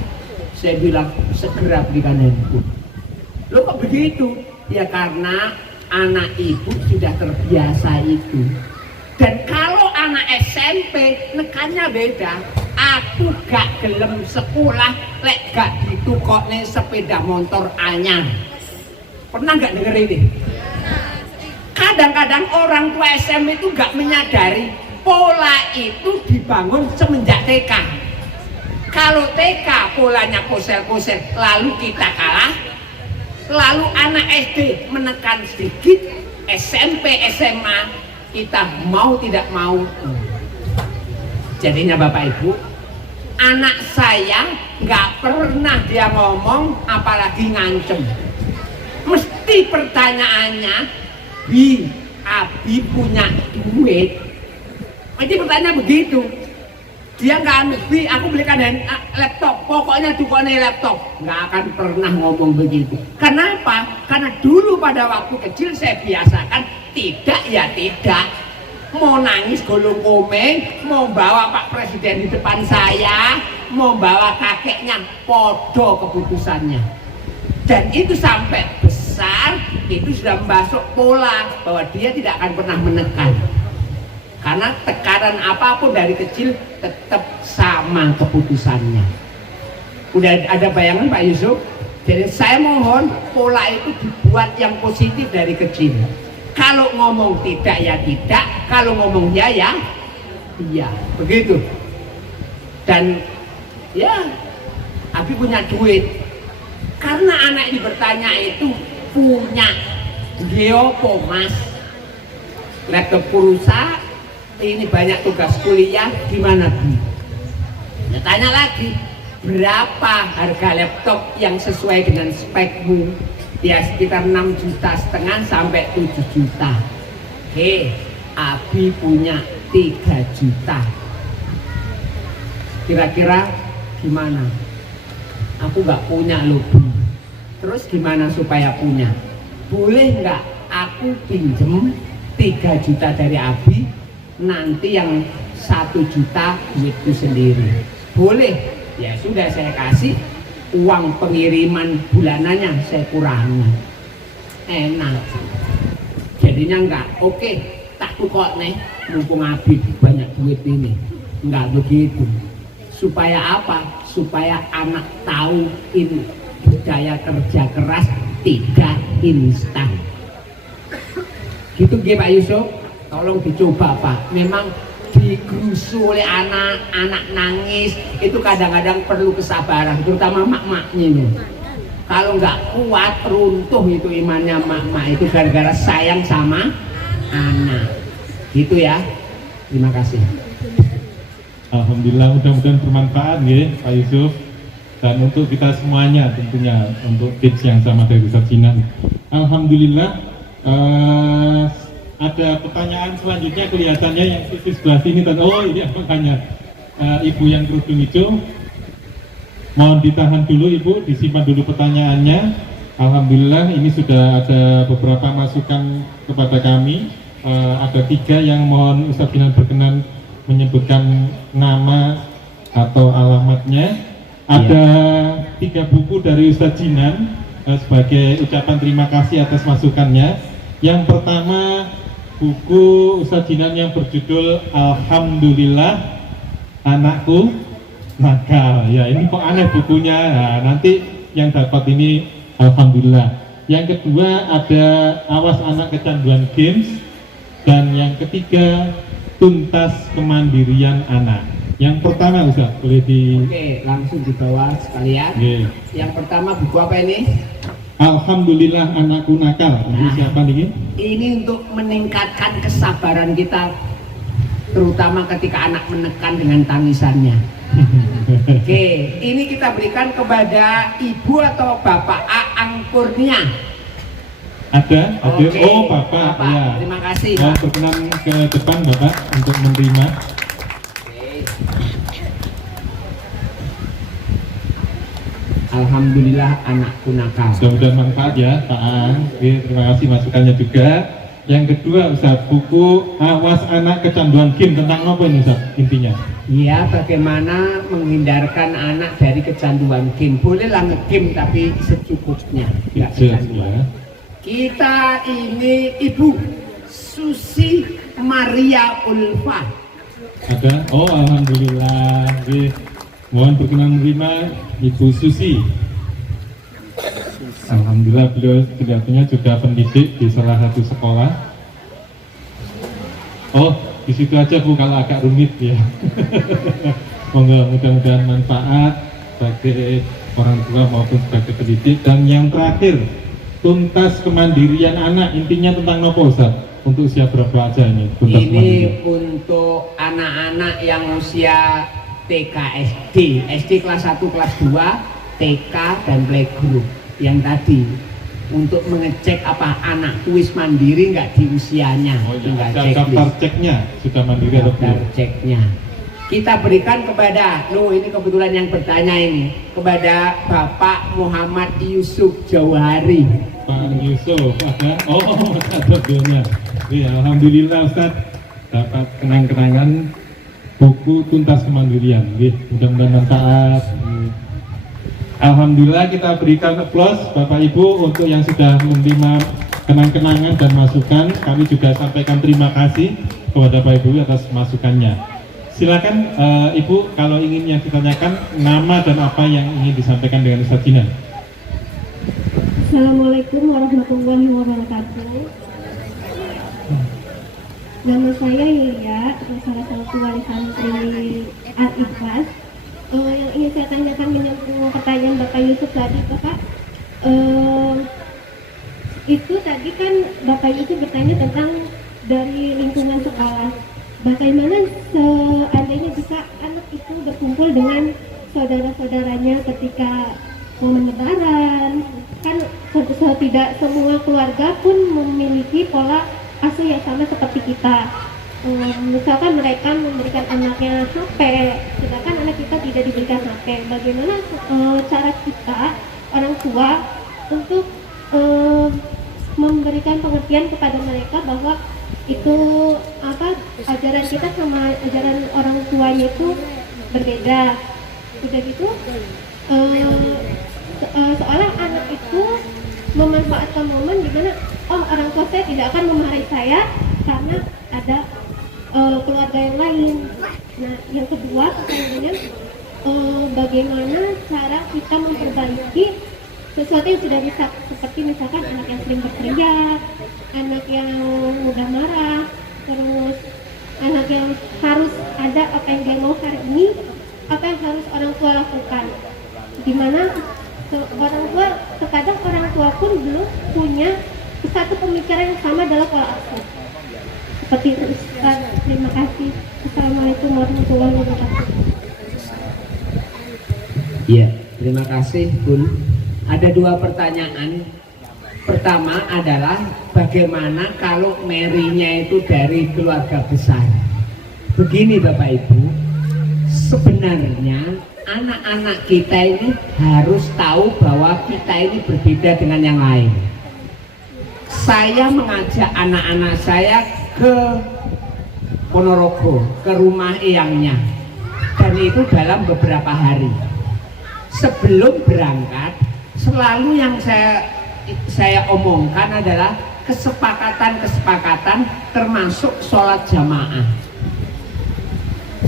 Saya bilang segera belikan handphone. Loh kok begitu? Ya karena anak ibu sudah terbiasa itu. Dan kalau anak SMP nekannya beda. Aku gak gelem sekolah lek gak ditukokne sepeda motor anyar. Pernah gak denger ini? Kadang-kadang orang tua SMP itu gak menyadari pola itu dibangun semenjak TK. Kalau TK polanya kosel-kosel lalu kita kalah, lalu anak SD menekan sedikit, SMP, SMA kita mau tidak mau. Jadinya Bapak Ibu, anak saya nggak pernah dia ngomong apalagi ngancem. Mesti pertanyaannya, Abi punya duit? Mesti pertanyaan begitu. Dia nggak Bi, aku belikan laptop, pokoknya tukone laptop. Nggak akan pernah ngomong begitu. Kenapa? Karena dulu pada waktu kecil saya biasakan tidak ya tidak. Mau nangis golong komeng, mau bawa Pak Presiden di depan saya, mau bawa kakeknya, podo keputusannya. Dan itu sampai besar, itu sudah masuk pola bahwa dia tidak akan pernah menekan. Karena tekanan apapun dari kecil tetap sama keputusannya. Udah ada bayangan Pak Yusuf? Jadi saya mohon pola itu dibuat yang positif dari kecil. Kalau ngomong tidak ya tidak, kalau ngomong ya ya iya, begitu. Dan ya, Abi punya duit. Karena anak ini bertanya itu punya geopo Mas, laptop rusak, ini banyak tugas kuliah, gimana Bi? Ya, tanya lagi, berapa harga laptop yang sesuai dengan spekmu? Ya sekitar 6,5 juta sampai 7 juta. Oke, Abi punya 3 juta. Kira-kira gimana? Aku nggak punya loh. Terus gimana supaya punya? Boleh nggak aku pinjem 3 juta dari Abi, nanti yang 1 juta duitku sendiri? Boleh? Ya sudah, saya kasih uang pengiriman bulanannya saya kurangi. Enak. Jadinya enggak, oke, tak tukok nih, mumpung Abi banyak duit ini. Enggak begitu. Supaya apa? Supaya anak tahu ini budaya kerja keras tidak instan. Gitu Pak Yusuf, tolong dicoba Pak. Memang digerusu oleh anak nangis itu kadang-kadang perlu kesabaran, terutama mak-maknya ini. Kalau nggak kuat runtuh itu imannya mak-mak itu gara-gara sayang sama anak. Gitu ya. Terima kasih. Alhamdulillah, mudah-mudahan bermanfaat ya Pak Yusuf, dan untuk kita semuanya tentunya untuk tips yang sama dari Ustaz Jinan. Alhamdulillah. Ada pertanyaan selanjutnya kelihatannya yang di sebelah sini. Oh ini makanya Ibu yang kerudung hijau, mohon ditahan dulu Ibu, disimpan dulu pertanyaannya. Alhamdulillah ini sudah ada beberapa masukan kepada kami. Ada 3 yang mohon Ustaz Jinan berkenan menyebutkan nama atau alamatnya. Ada 3 buku dari Ustaz Jinan sebagai ucapan terima kasih atas masukannya. Yang pertama buku Ustaz Jinan yang berjudul Alhamdulillah Anakku Nakal. Ya ini kok aneh bukunya. Nah, nanti yang dapat ini Alhamdulillah. Yang kedua ada Awas Anak Kecanduan Games. Dan yang ketiga Tuntas Kemandirian Anak. Yang pertama Ustaz, boleh di... Oke, langsung di bawah sekalian. Oke. Yang pertama buku apa ini? Alhamdulillah anakku nakal. Ini Nah. siapa nih? Ini untuk meningkatkan kesabaran kita, terutama ketika anak menekan dengan tangisannya. Oke, ini kita berikan kepada ibu atau bapak Aang Kurnia. Ada? Oke. Oh, Bapak. Ya. Terima kasih. Mohon berkenan ke depan Bapak untuk menerima. Oke. Alhamdulillah anakku nakal. Mudah-mudahan manfaat ya Pak Aang. Oke, terima kasih masukannya juga. Yang kedua Ustaz, buku Awas Anak Kecanduan Game tentang apa ini Ustaz intinya? Ya, bagaimana menghindarkan anak dari kecanduan game. Bolehlah nge-game tapi secukupnya, nggak Jelas, kecanduan. ya. Kita ini Ibu Susi Maria Ulfa. Ada? Oh, alhamdulillah. Oke. Mohon berkenan menerima Ibu Susi. Alhamdulillah beliau kelihatannya juga pendidik di salah satu sekolah. Oh, di situ aja Bu kalau agak rumit ya. Monggo, mudah-mudahan manfaat sebagai orang tua maupun sebagai pendidik. Dan yang terakhir, tuntas kemandirian anak, intinya tentang apa Ustaz? Untuk usia berapa aja ini? Tuntas Ini kemandirian. untuk anak-anak yang usia TK SD, SD kelas 1, kelas 2, TK dan playgroup. Yang tadi untuk mengecek apa anak tulis mandiri nggak di usianya, Oh ya, tinggal ada checklist. daftar ceknya sudah mandiri atau Daftar belum? ceknya kita berikan kepada, ini kebetulan yang bertanya ini, kepada Bapak Muhammad Yusuf Jawahari. Pak Yusuf ada? Oh, ada beliaunya. Ya, alhamdulillah Ustaz dapat kenang-kenangan buku tuntas kemandirian. Mudah-mudahan manfaat. Alhamdulillah kita berikan aplaus Bapak Ibu untuk yang sudah menerima kenang-kenangan dan masukan. Kami juga sampaikan terima kasih kepada Bapak Ibu atas masukannya. Silakan Ibu kalau ingin yang ditanyakan nama dan apa yang ingin disampaikan dengan Ustaz Jinan. Assalamualaikum warahmatullahi wabarakatuh. Nama saya Yulia, salah satu wali santri Al-Ikhlas. Yang ingin saya tanyakan menyambung pertanyaan Bapak Yusuf tadi, Bapak. Itu tadi kan Bapak Yusuf bertanya tentang dari lingkungan sekolah. Bagaimana seandainya jika anak itu berkumpul dengan saudara-saudaranya ketika momen lebaran, kan tidak semua keluarga pun memiliki pola asuh yang sama seperti kita. Misalkan mereka memberikan anaknya HP, sedangkan anak kita tidak diberikan HP. Bagaimana cara kita orang tua untuk memberikan pengertian kepada mereka bahwa itu ajaran kita sama ajaran orang tuanya itu berbeda. Udah gitu seolah anak itu memanfaatkan momen dimana orang tua saya tidak akan memarahi saya karena ada keluarga yang lain. Nah, yang kedua pertanyaannya, bagaimana cara kita memperbaiki sesuatu yang sudah bisa, seperti misalkan anak yang sering berteriak, anak yang mudah marah, terus anak yang harus ada apa yang dia mau hari ini, apa yang harus orang tua lakukan. Dimana orang tua, terkadang orang tua pun belum punya satu pemikiran yang sama dalam pola asuh. Seperti itu Ustaz. Terima kasih. Assalamualaikum warahmatullahi wabarakatuh. Iya, terima kasih Bun. Ada dua pertanyaan. Pertama adalah bagaimana kalau Mary-nya itu dari keluarga besar. Begini Bapak Ibu, sebenarnya anak-anak kita ini harus tahu bahwa kita ini berbeda dengan yang lain. Saya mengajak anak-anak saya ke Ponorogo, ke rumah eyangnya, dan itu dalam beberapa hari. Sebelum berangkat, selalu yang saya omongkan adalah kesepakatan termasuk sholat jamaah.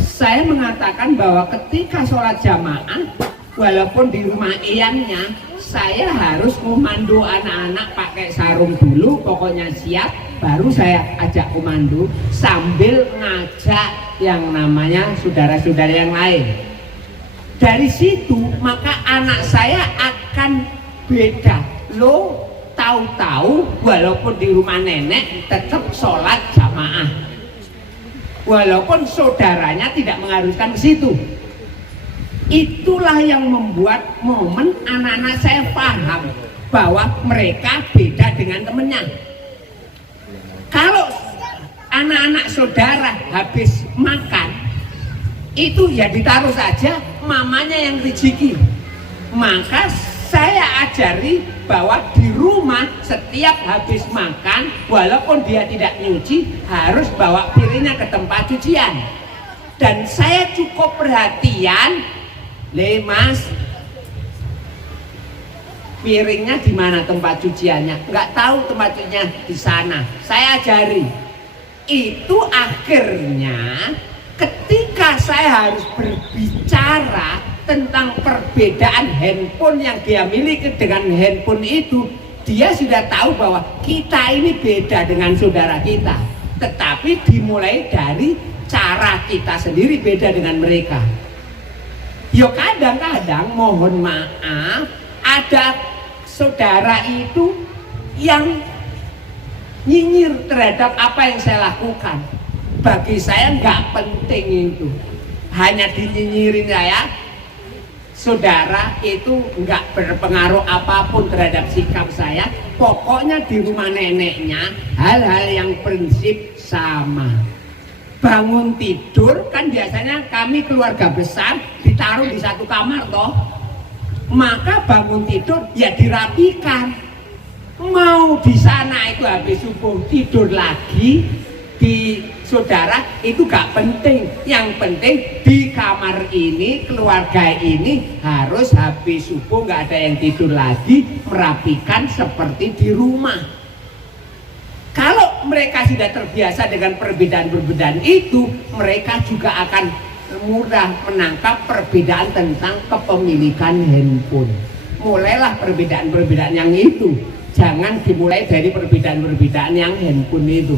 Saya mengatakan bahwa ketika sholat jamaah, walaupun di rumah eyangnya, saya harus memandu anak-anak pakai sarung dulu, pokoknya siap, baru saya ajak komando sambil ngajak yang namanya saudara-saudara yang lain. Dari situ maka anak saya akan beda. lo tahu-tahu walaupun di rumah nenek tetap sholat jamaah, walaupun saudaranya tidak mengharuskan ke situ. Itulah yang membuat momen anak-anak saya paham bahwa mereka beda dengan temennya. Kalau anak-anak saudara habis makan, itu ya ditaruh saja, mamanya yang rezeki. Maka saya ajari bahwa di rumah setiap habis makan, walaupun dia tidak nyuci, harus bawa piringnya ke tempat cucian. Dan saya cukup perhatian, Mas, piringnya di mana tempat cuciannya? Nggak tahu tempat cuciannya di sana. Saya ajari. Itu akhirnya ketika saya harus berbicara tentang perbedaan handphone yang dia miliki dengan handphone itu, dia sudah tahu bahwa kita ini beda dengan saudara kita. Tetapi dimulai dari cara kita sendiri beda dengan mereka. Yo kadang-kadang mohon maaf, ada saudara itu yang nyinyir terhadap apa yang saya lakukan. Bagi saya nggak penting itu, hanya dinyinyirin saya. Saudara itu nggak berpengaruh apapun terhadap sikap saya. Pokoknya di rumah neneknya hal-hal yang prinsip sama. Bangun tidur kan biasanya kami keluarga besar ditaruh di satu kamar toh. Maka bangun tidur ya dirapikan. Mau di sana itu habis subuh tidur lagi di saudara itu gak penting. Yang penting di kamar ini, keluarga ini harus habis subuh gak ada yang tidur lagi, merapikan seperti di rumah. Kalau mereka sudah terbiasa dengan perbedaan-perbedaan itu, mereka juga akan mudah menangkap perbedaan tentang kepemilikan handphone. Mulailah perbedaan-perbedaan yang itu. Jangan dimulai dari perbedaan-perbedaan yang handphone itu.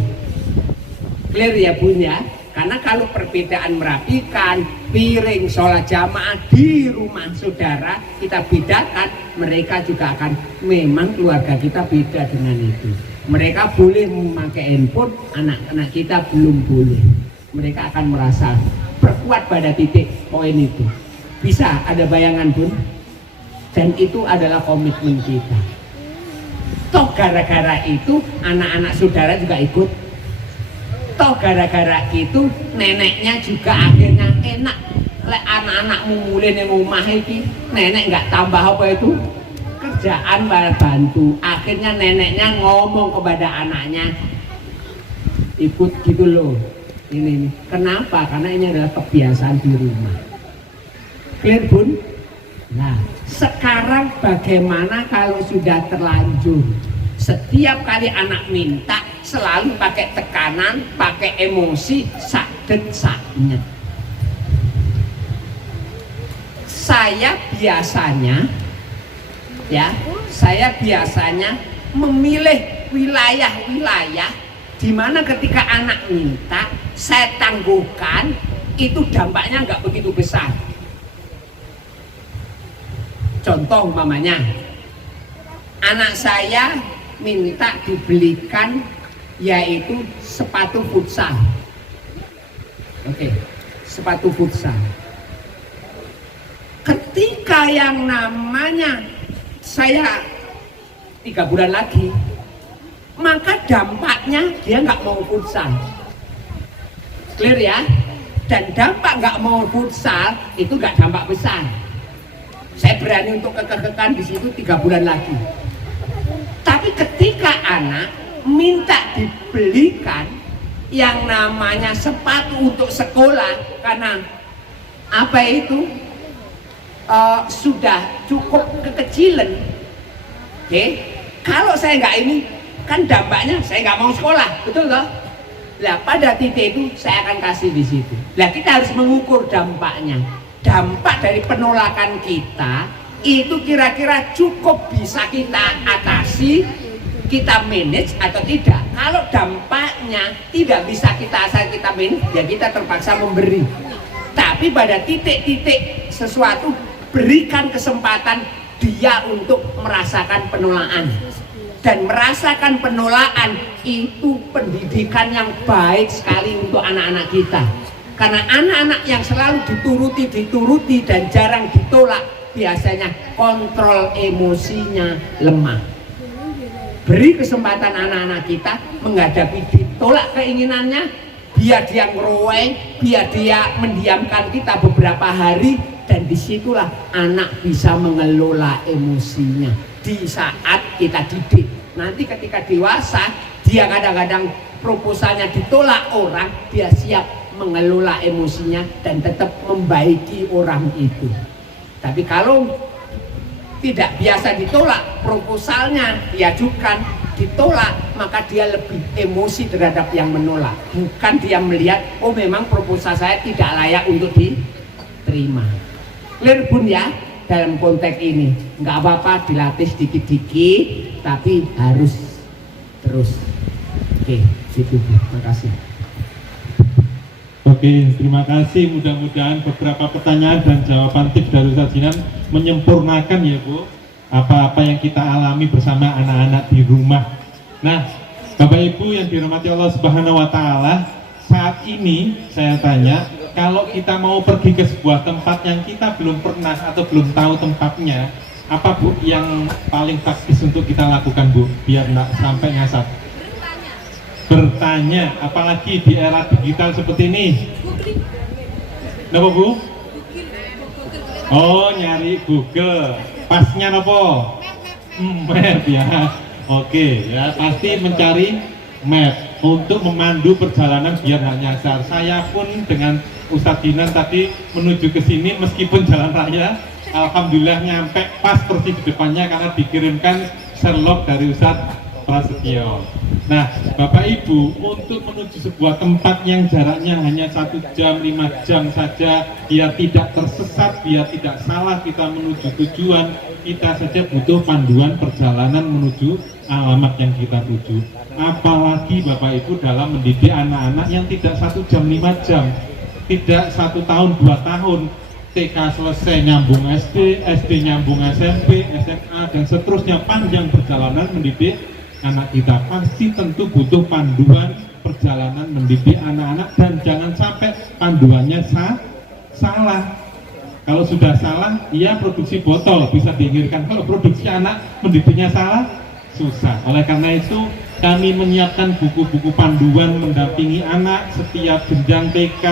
Clear ya Bun ya? Karena kalau perbedaan merapikan, piring, sholat jamaah di rumah saudara kita bedakan, mereka juga akan memang keluarga kita beda dengan itu. Mereka boleh memakai handphone, anak-anak kita belum boleh. Mereka akan merasa berkuat pada titik poin itu. Bisa ada bayangan Bun? Dan itu adalah komitmen kita. Toh gara-gara itu anak-anak saudara juga ikut. Toh gara-gara itu neneknya juga akhirnya enak. Lek anak-anakmu mulai nang omah iki, nenek nggak tambah apa itu? Kerjaan bantu. Akhirnya neneknya ngomong kepada anaknya, ikut gitu loh. Ini kenapa? Karena ini adalah kebiasaan di rumah. Clear Bun? Nah, sekarang bagaimana kalau sudah terlanjur? Setiap kali anak minta selalu pakai tekanan, pakai emosi, sakdet saknyet. Saya biasanya memilih wilayah-wilayah di mana ketika anak minta saya tangguhkan, itu dampaknya nggak begitu besar. Contoh umpamanya, anak saya minta dibelikan yaitu sepatu futsal. Oke, sepatu futsal. Ketika yang namanya saya 3 bulan lagi, maka dampaknya dia nggak mau futsal. Clear ya? Dan dampak nggak mau futsal itu nggak dampak besar. Saya berani untuk kekekan di situ 3 bulan lagi. Tapi ketika anak minta dibelikan yang namanya sepatu untuk sekolah, karena apa itu sudah cukup kekecilan. Oke, kalau saya nggak ini kan dampaknya saya nggak mau sekolah, betul toh? Nah pada titik itu saya akan kasih di situ. Nah kita harus mengukur dampaknya. Dampak dari penolakan kita itu kira-kira cukup bisa kita atasi, kita manage atau tidak. Kalau dampaknya tidak bisa kita manage, ya kita terpaksa memberi. Tapi pada titik-titik sesuatu, berikan kesempatan dia untuk merasakan penolakan. Dan merasakan penolakan itu pendidikan yang baik sekali untuk anak-anak kita. Karena anak-anak yang selalu dituruti dan jarang ditolak, biasanya kontrol emosinya lemah. Beri kesempatan anak-anak kita menghadapi ditolak keinginannya, biar dia ngeroeng, biar dia mendiamkan kita beberapa hari, dan disitulah anak bisa mengelola emosinya di saat kita didik. Nanti ketika dewasa, dia kadang-kadang proposalnya ditolak orang, dia siap mengelola emosinya dan tetap membaiki orang itu. Tapi kalau tidak biasa ditolak, proposalnya diajukan, ditolak, maka dia lebih emosi terhadap yang menolak. Bukan dia melihat, oh memang proposal saya tidak layak untuk diterima. Clear Bun ya, dalam konteks ini. Nggak apa-apa dilatih sedikit-sedikit, tapi harus terus. Oke, situ. Terima kasih. Oke, terima kasih. Mudah-mudahan beberapa pertanyaan dan jawaban tips dari Ustaz Jinan menyempurnakan ya Bu, apa-apa yang kita alami bersama anak-anak di rumah. Nah, Bapak Ibu yang dirahmati Allah Subhanahu wa Ta'ala, saat ini saya tanya, kalau kita mau pergi ke sebuah tempat yang kita belum pernah atau belum tahu tempatnya, apa Bu yang paling praktis untuk kita lakukan Bu, biar nggak sampai nyasar? Bertanya, apalagi di era digital seperti ini. Kenapa Bu? Oh, nyari Google. Pasnya apa? Map ya. Oke, ya pasti mencari map untuk memandu perjalanan biar nggak nyasar. Saya pun dengan Ustadz Jinan tadi menuju ke sini meskipun jalan raya, alhamdulillah nyampe pas persis di depannya karena dikirimkan Sherlock dari Ustadz Prasetyo. Nah, Bapak Ibu, untuk menuju sebuah tempat yang jaraknya hanya 1 jam, 5 jam saja, biar tidak tersesat, biar tidak salah kita menuju tujuan, kita saja butuh panduan perjalanan menuju alamat yang kita tuju. Apalagi Bapak Ibu dalam mendidik anak-anak yang tidak 1 jam, 5 jam, tidak 1 tahun, 2 tahun, TK selesai nyambung SD, SD nyambung SMP, SMA, dan seterusnya, panjang perjalanan mendidik anak kita. Pasti tentu butuh panduan perjalanan mendidik anak-anak, dan jangan sampai panduannya salah. Kalau sudah salah, ia produksi botol bisa diinginkan. Kalau produksi anak mendidiknya salah, susah. Oleh karena itu kami menyiapkan buku-buku panduan mendampingi anak setiap jenjang TK,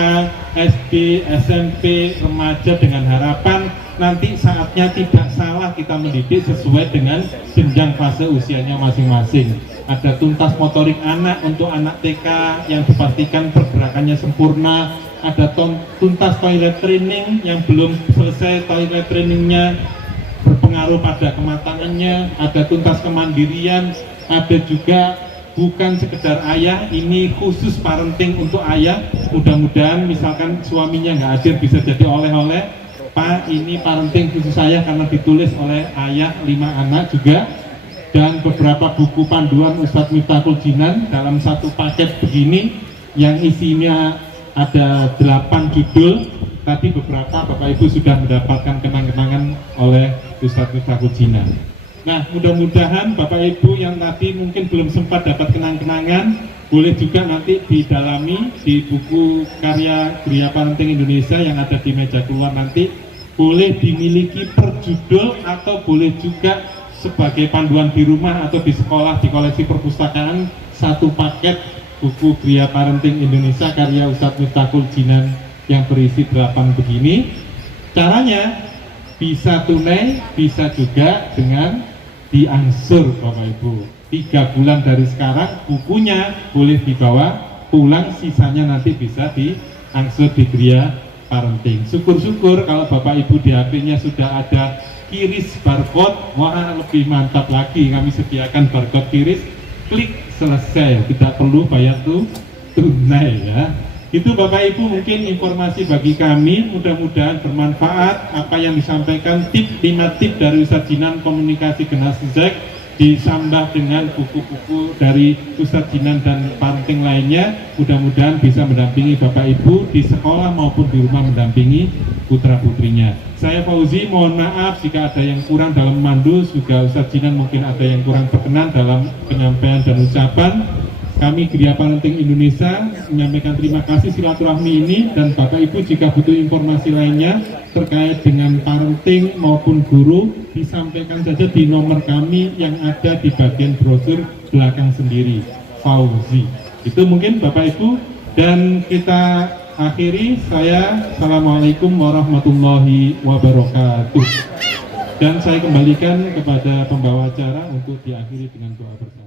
SD, SMP, remaja, dengan harapan nanti saatnya tidak salah kita mendidik sesuai dengan jenjang fase usianya masing-masing. Ada tuntas motorik anak untuk anak TK yang dipastikan pergerakannya sempurna, ada tuntas toilet training yang belum selesai toilet trainingnya berpengaruh pada kematangannya, ada tuntas kemandirian, ada juga bukan sekedar ayah, ini khusus parenting untuk ayah. Mudah-mudahan misalkan suaminya nggak hadir bisa jadi oleh-oleh, Pak, ini parenting khusus saya karena ditulis oleh ayah 5 anak juga. Dan beberapa buku panduan Ustadz Miftahul Jinan dalam satu paket begini yang isinya ada 8 judul. Tadi beberapa Bapak Ibu sudah mendapatkan kenang-kenangan oleh Ustadz Miftahul Jinan. Nah, mudah-mudahan Bapak Ibu yang tadi mungkin belum sempat dapat kenang-kenangan, boleh juga nanti didalami di buku karya Gria Parenting Indonesia yang ada di meja keluar nanti. Boleh dimiliki per judul atau boleh juga sebagai panduan di rumah atau di sekolah, di koleksi perpustakaan, satu paket buku Gria Parenting Indonesia karya Ustadz Miftahul Jinan yang berisi 8 begini. Caranya bisa tunai, bisa juga dengan diangsur Bapak Ibu. 3 bulan dari sekarang bukunya boleh dibawa pulang, sisanya nanti bisa diangsur di Gria Parenting. Syukur-syukur kalau Bapak Ibu di HP-nya sudah ada kiris barcode, wah lebih mantap lagi. Kami sediakan barcode kiris, klik selesai, tidak perlu bayar tunai ya. Itu Bapak Ibu mungkin informasi bagi kami, mudah-mudahan bermanfaat apa yang disampaikan. 5 tip dari Ustadz Jinan komunikasi generasi Z ditambah dengan buku-buku dari Ustadz Jinan dan parenting lainnya, mudah-mudahan bisa mendampingi Bapak Ibu di sekolah maupun di rumah mendampingi putra-putrinya. Saya Fauzi, mohon maaf jika ada yang kurang dalam mandus, juga Ustadz Jinan mungkin ada yang kurang berkenan dalam penyampaian dan ucapan. Kami Geria Parenting Indonesia menyampaikan terima kasih silaturahmi ini, dan Bapak Ibu jika butuh informasi lainnya terkait dengan parenting maupun guru, disampaikan saja di nomor kami yang ada di bagian brosur belakang sendiri, Fauzi. Itu mungkin Bapak Ibu, dan kita akhiri. Assalamualaikum warahmatullahi wabarakatuh. Dan saya kembalikan kepada pembawa acara untuk diakhiri dengan doa bersama.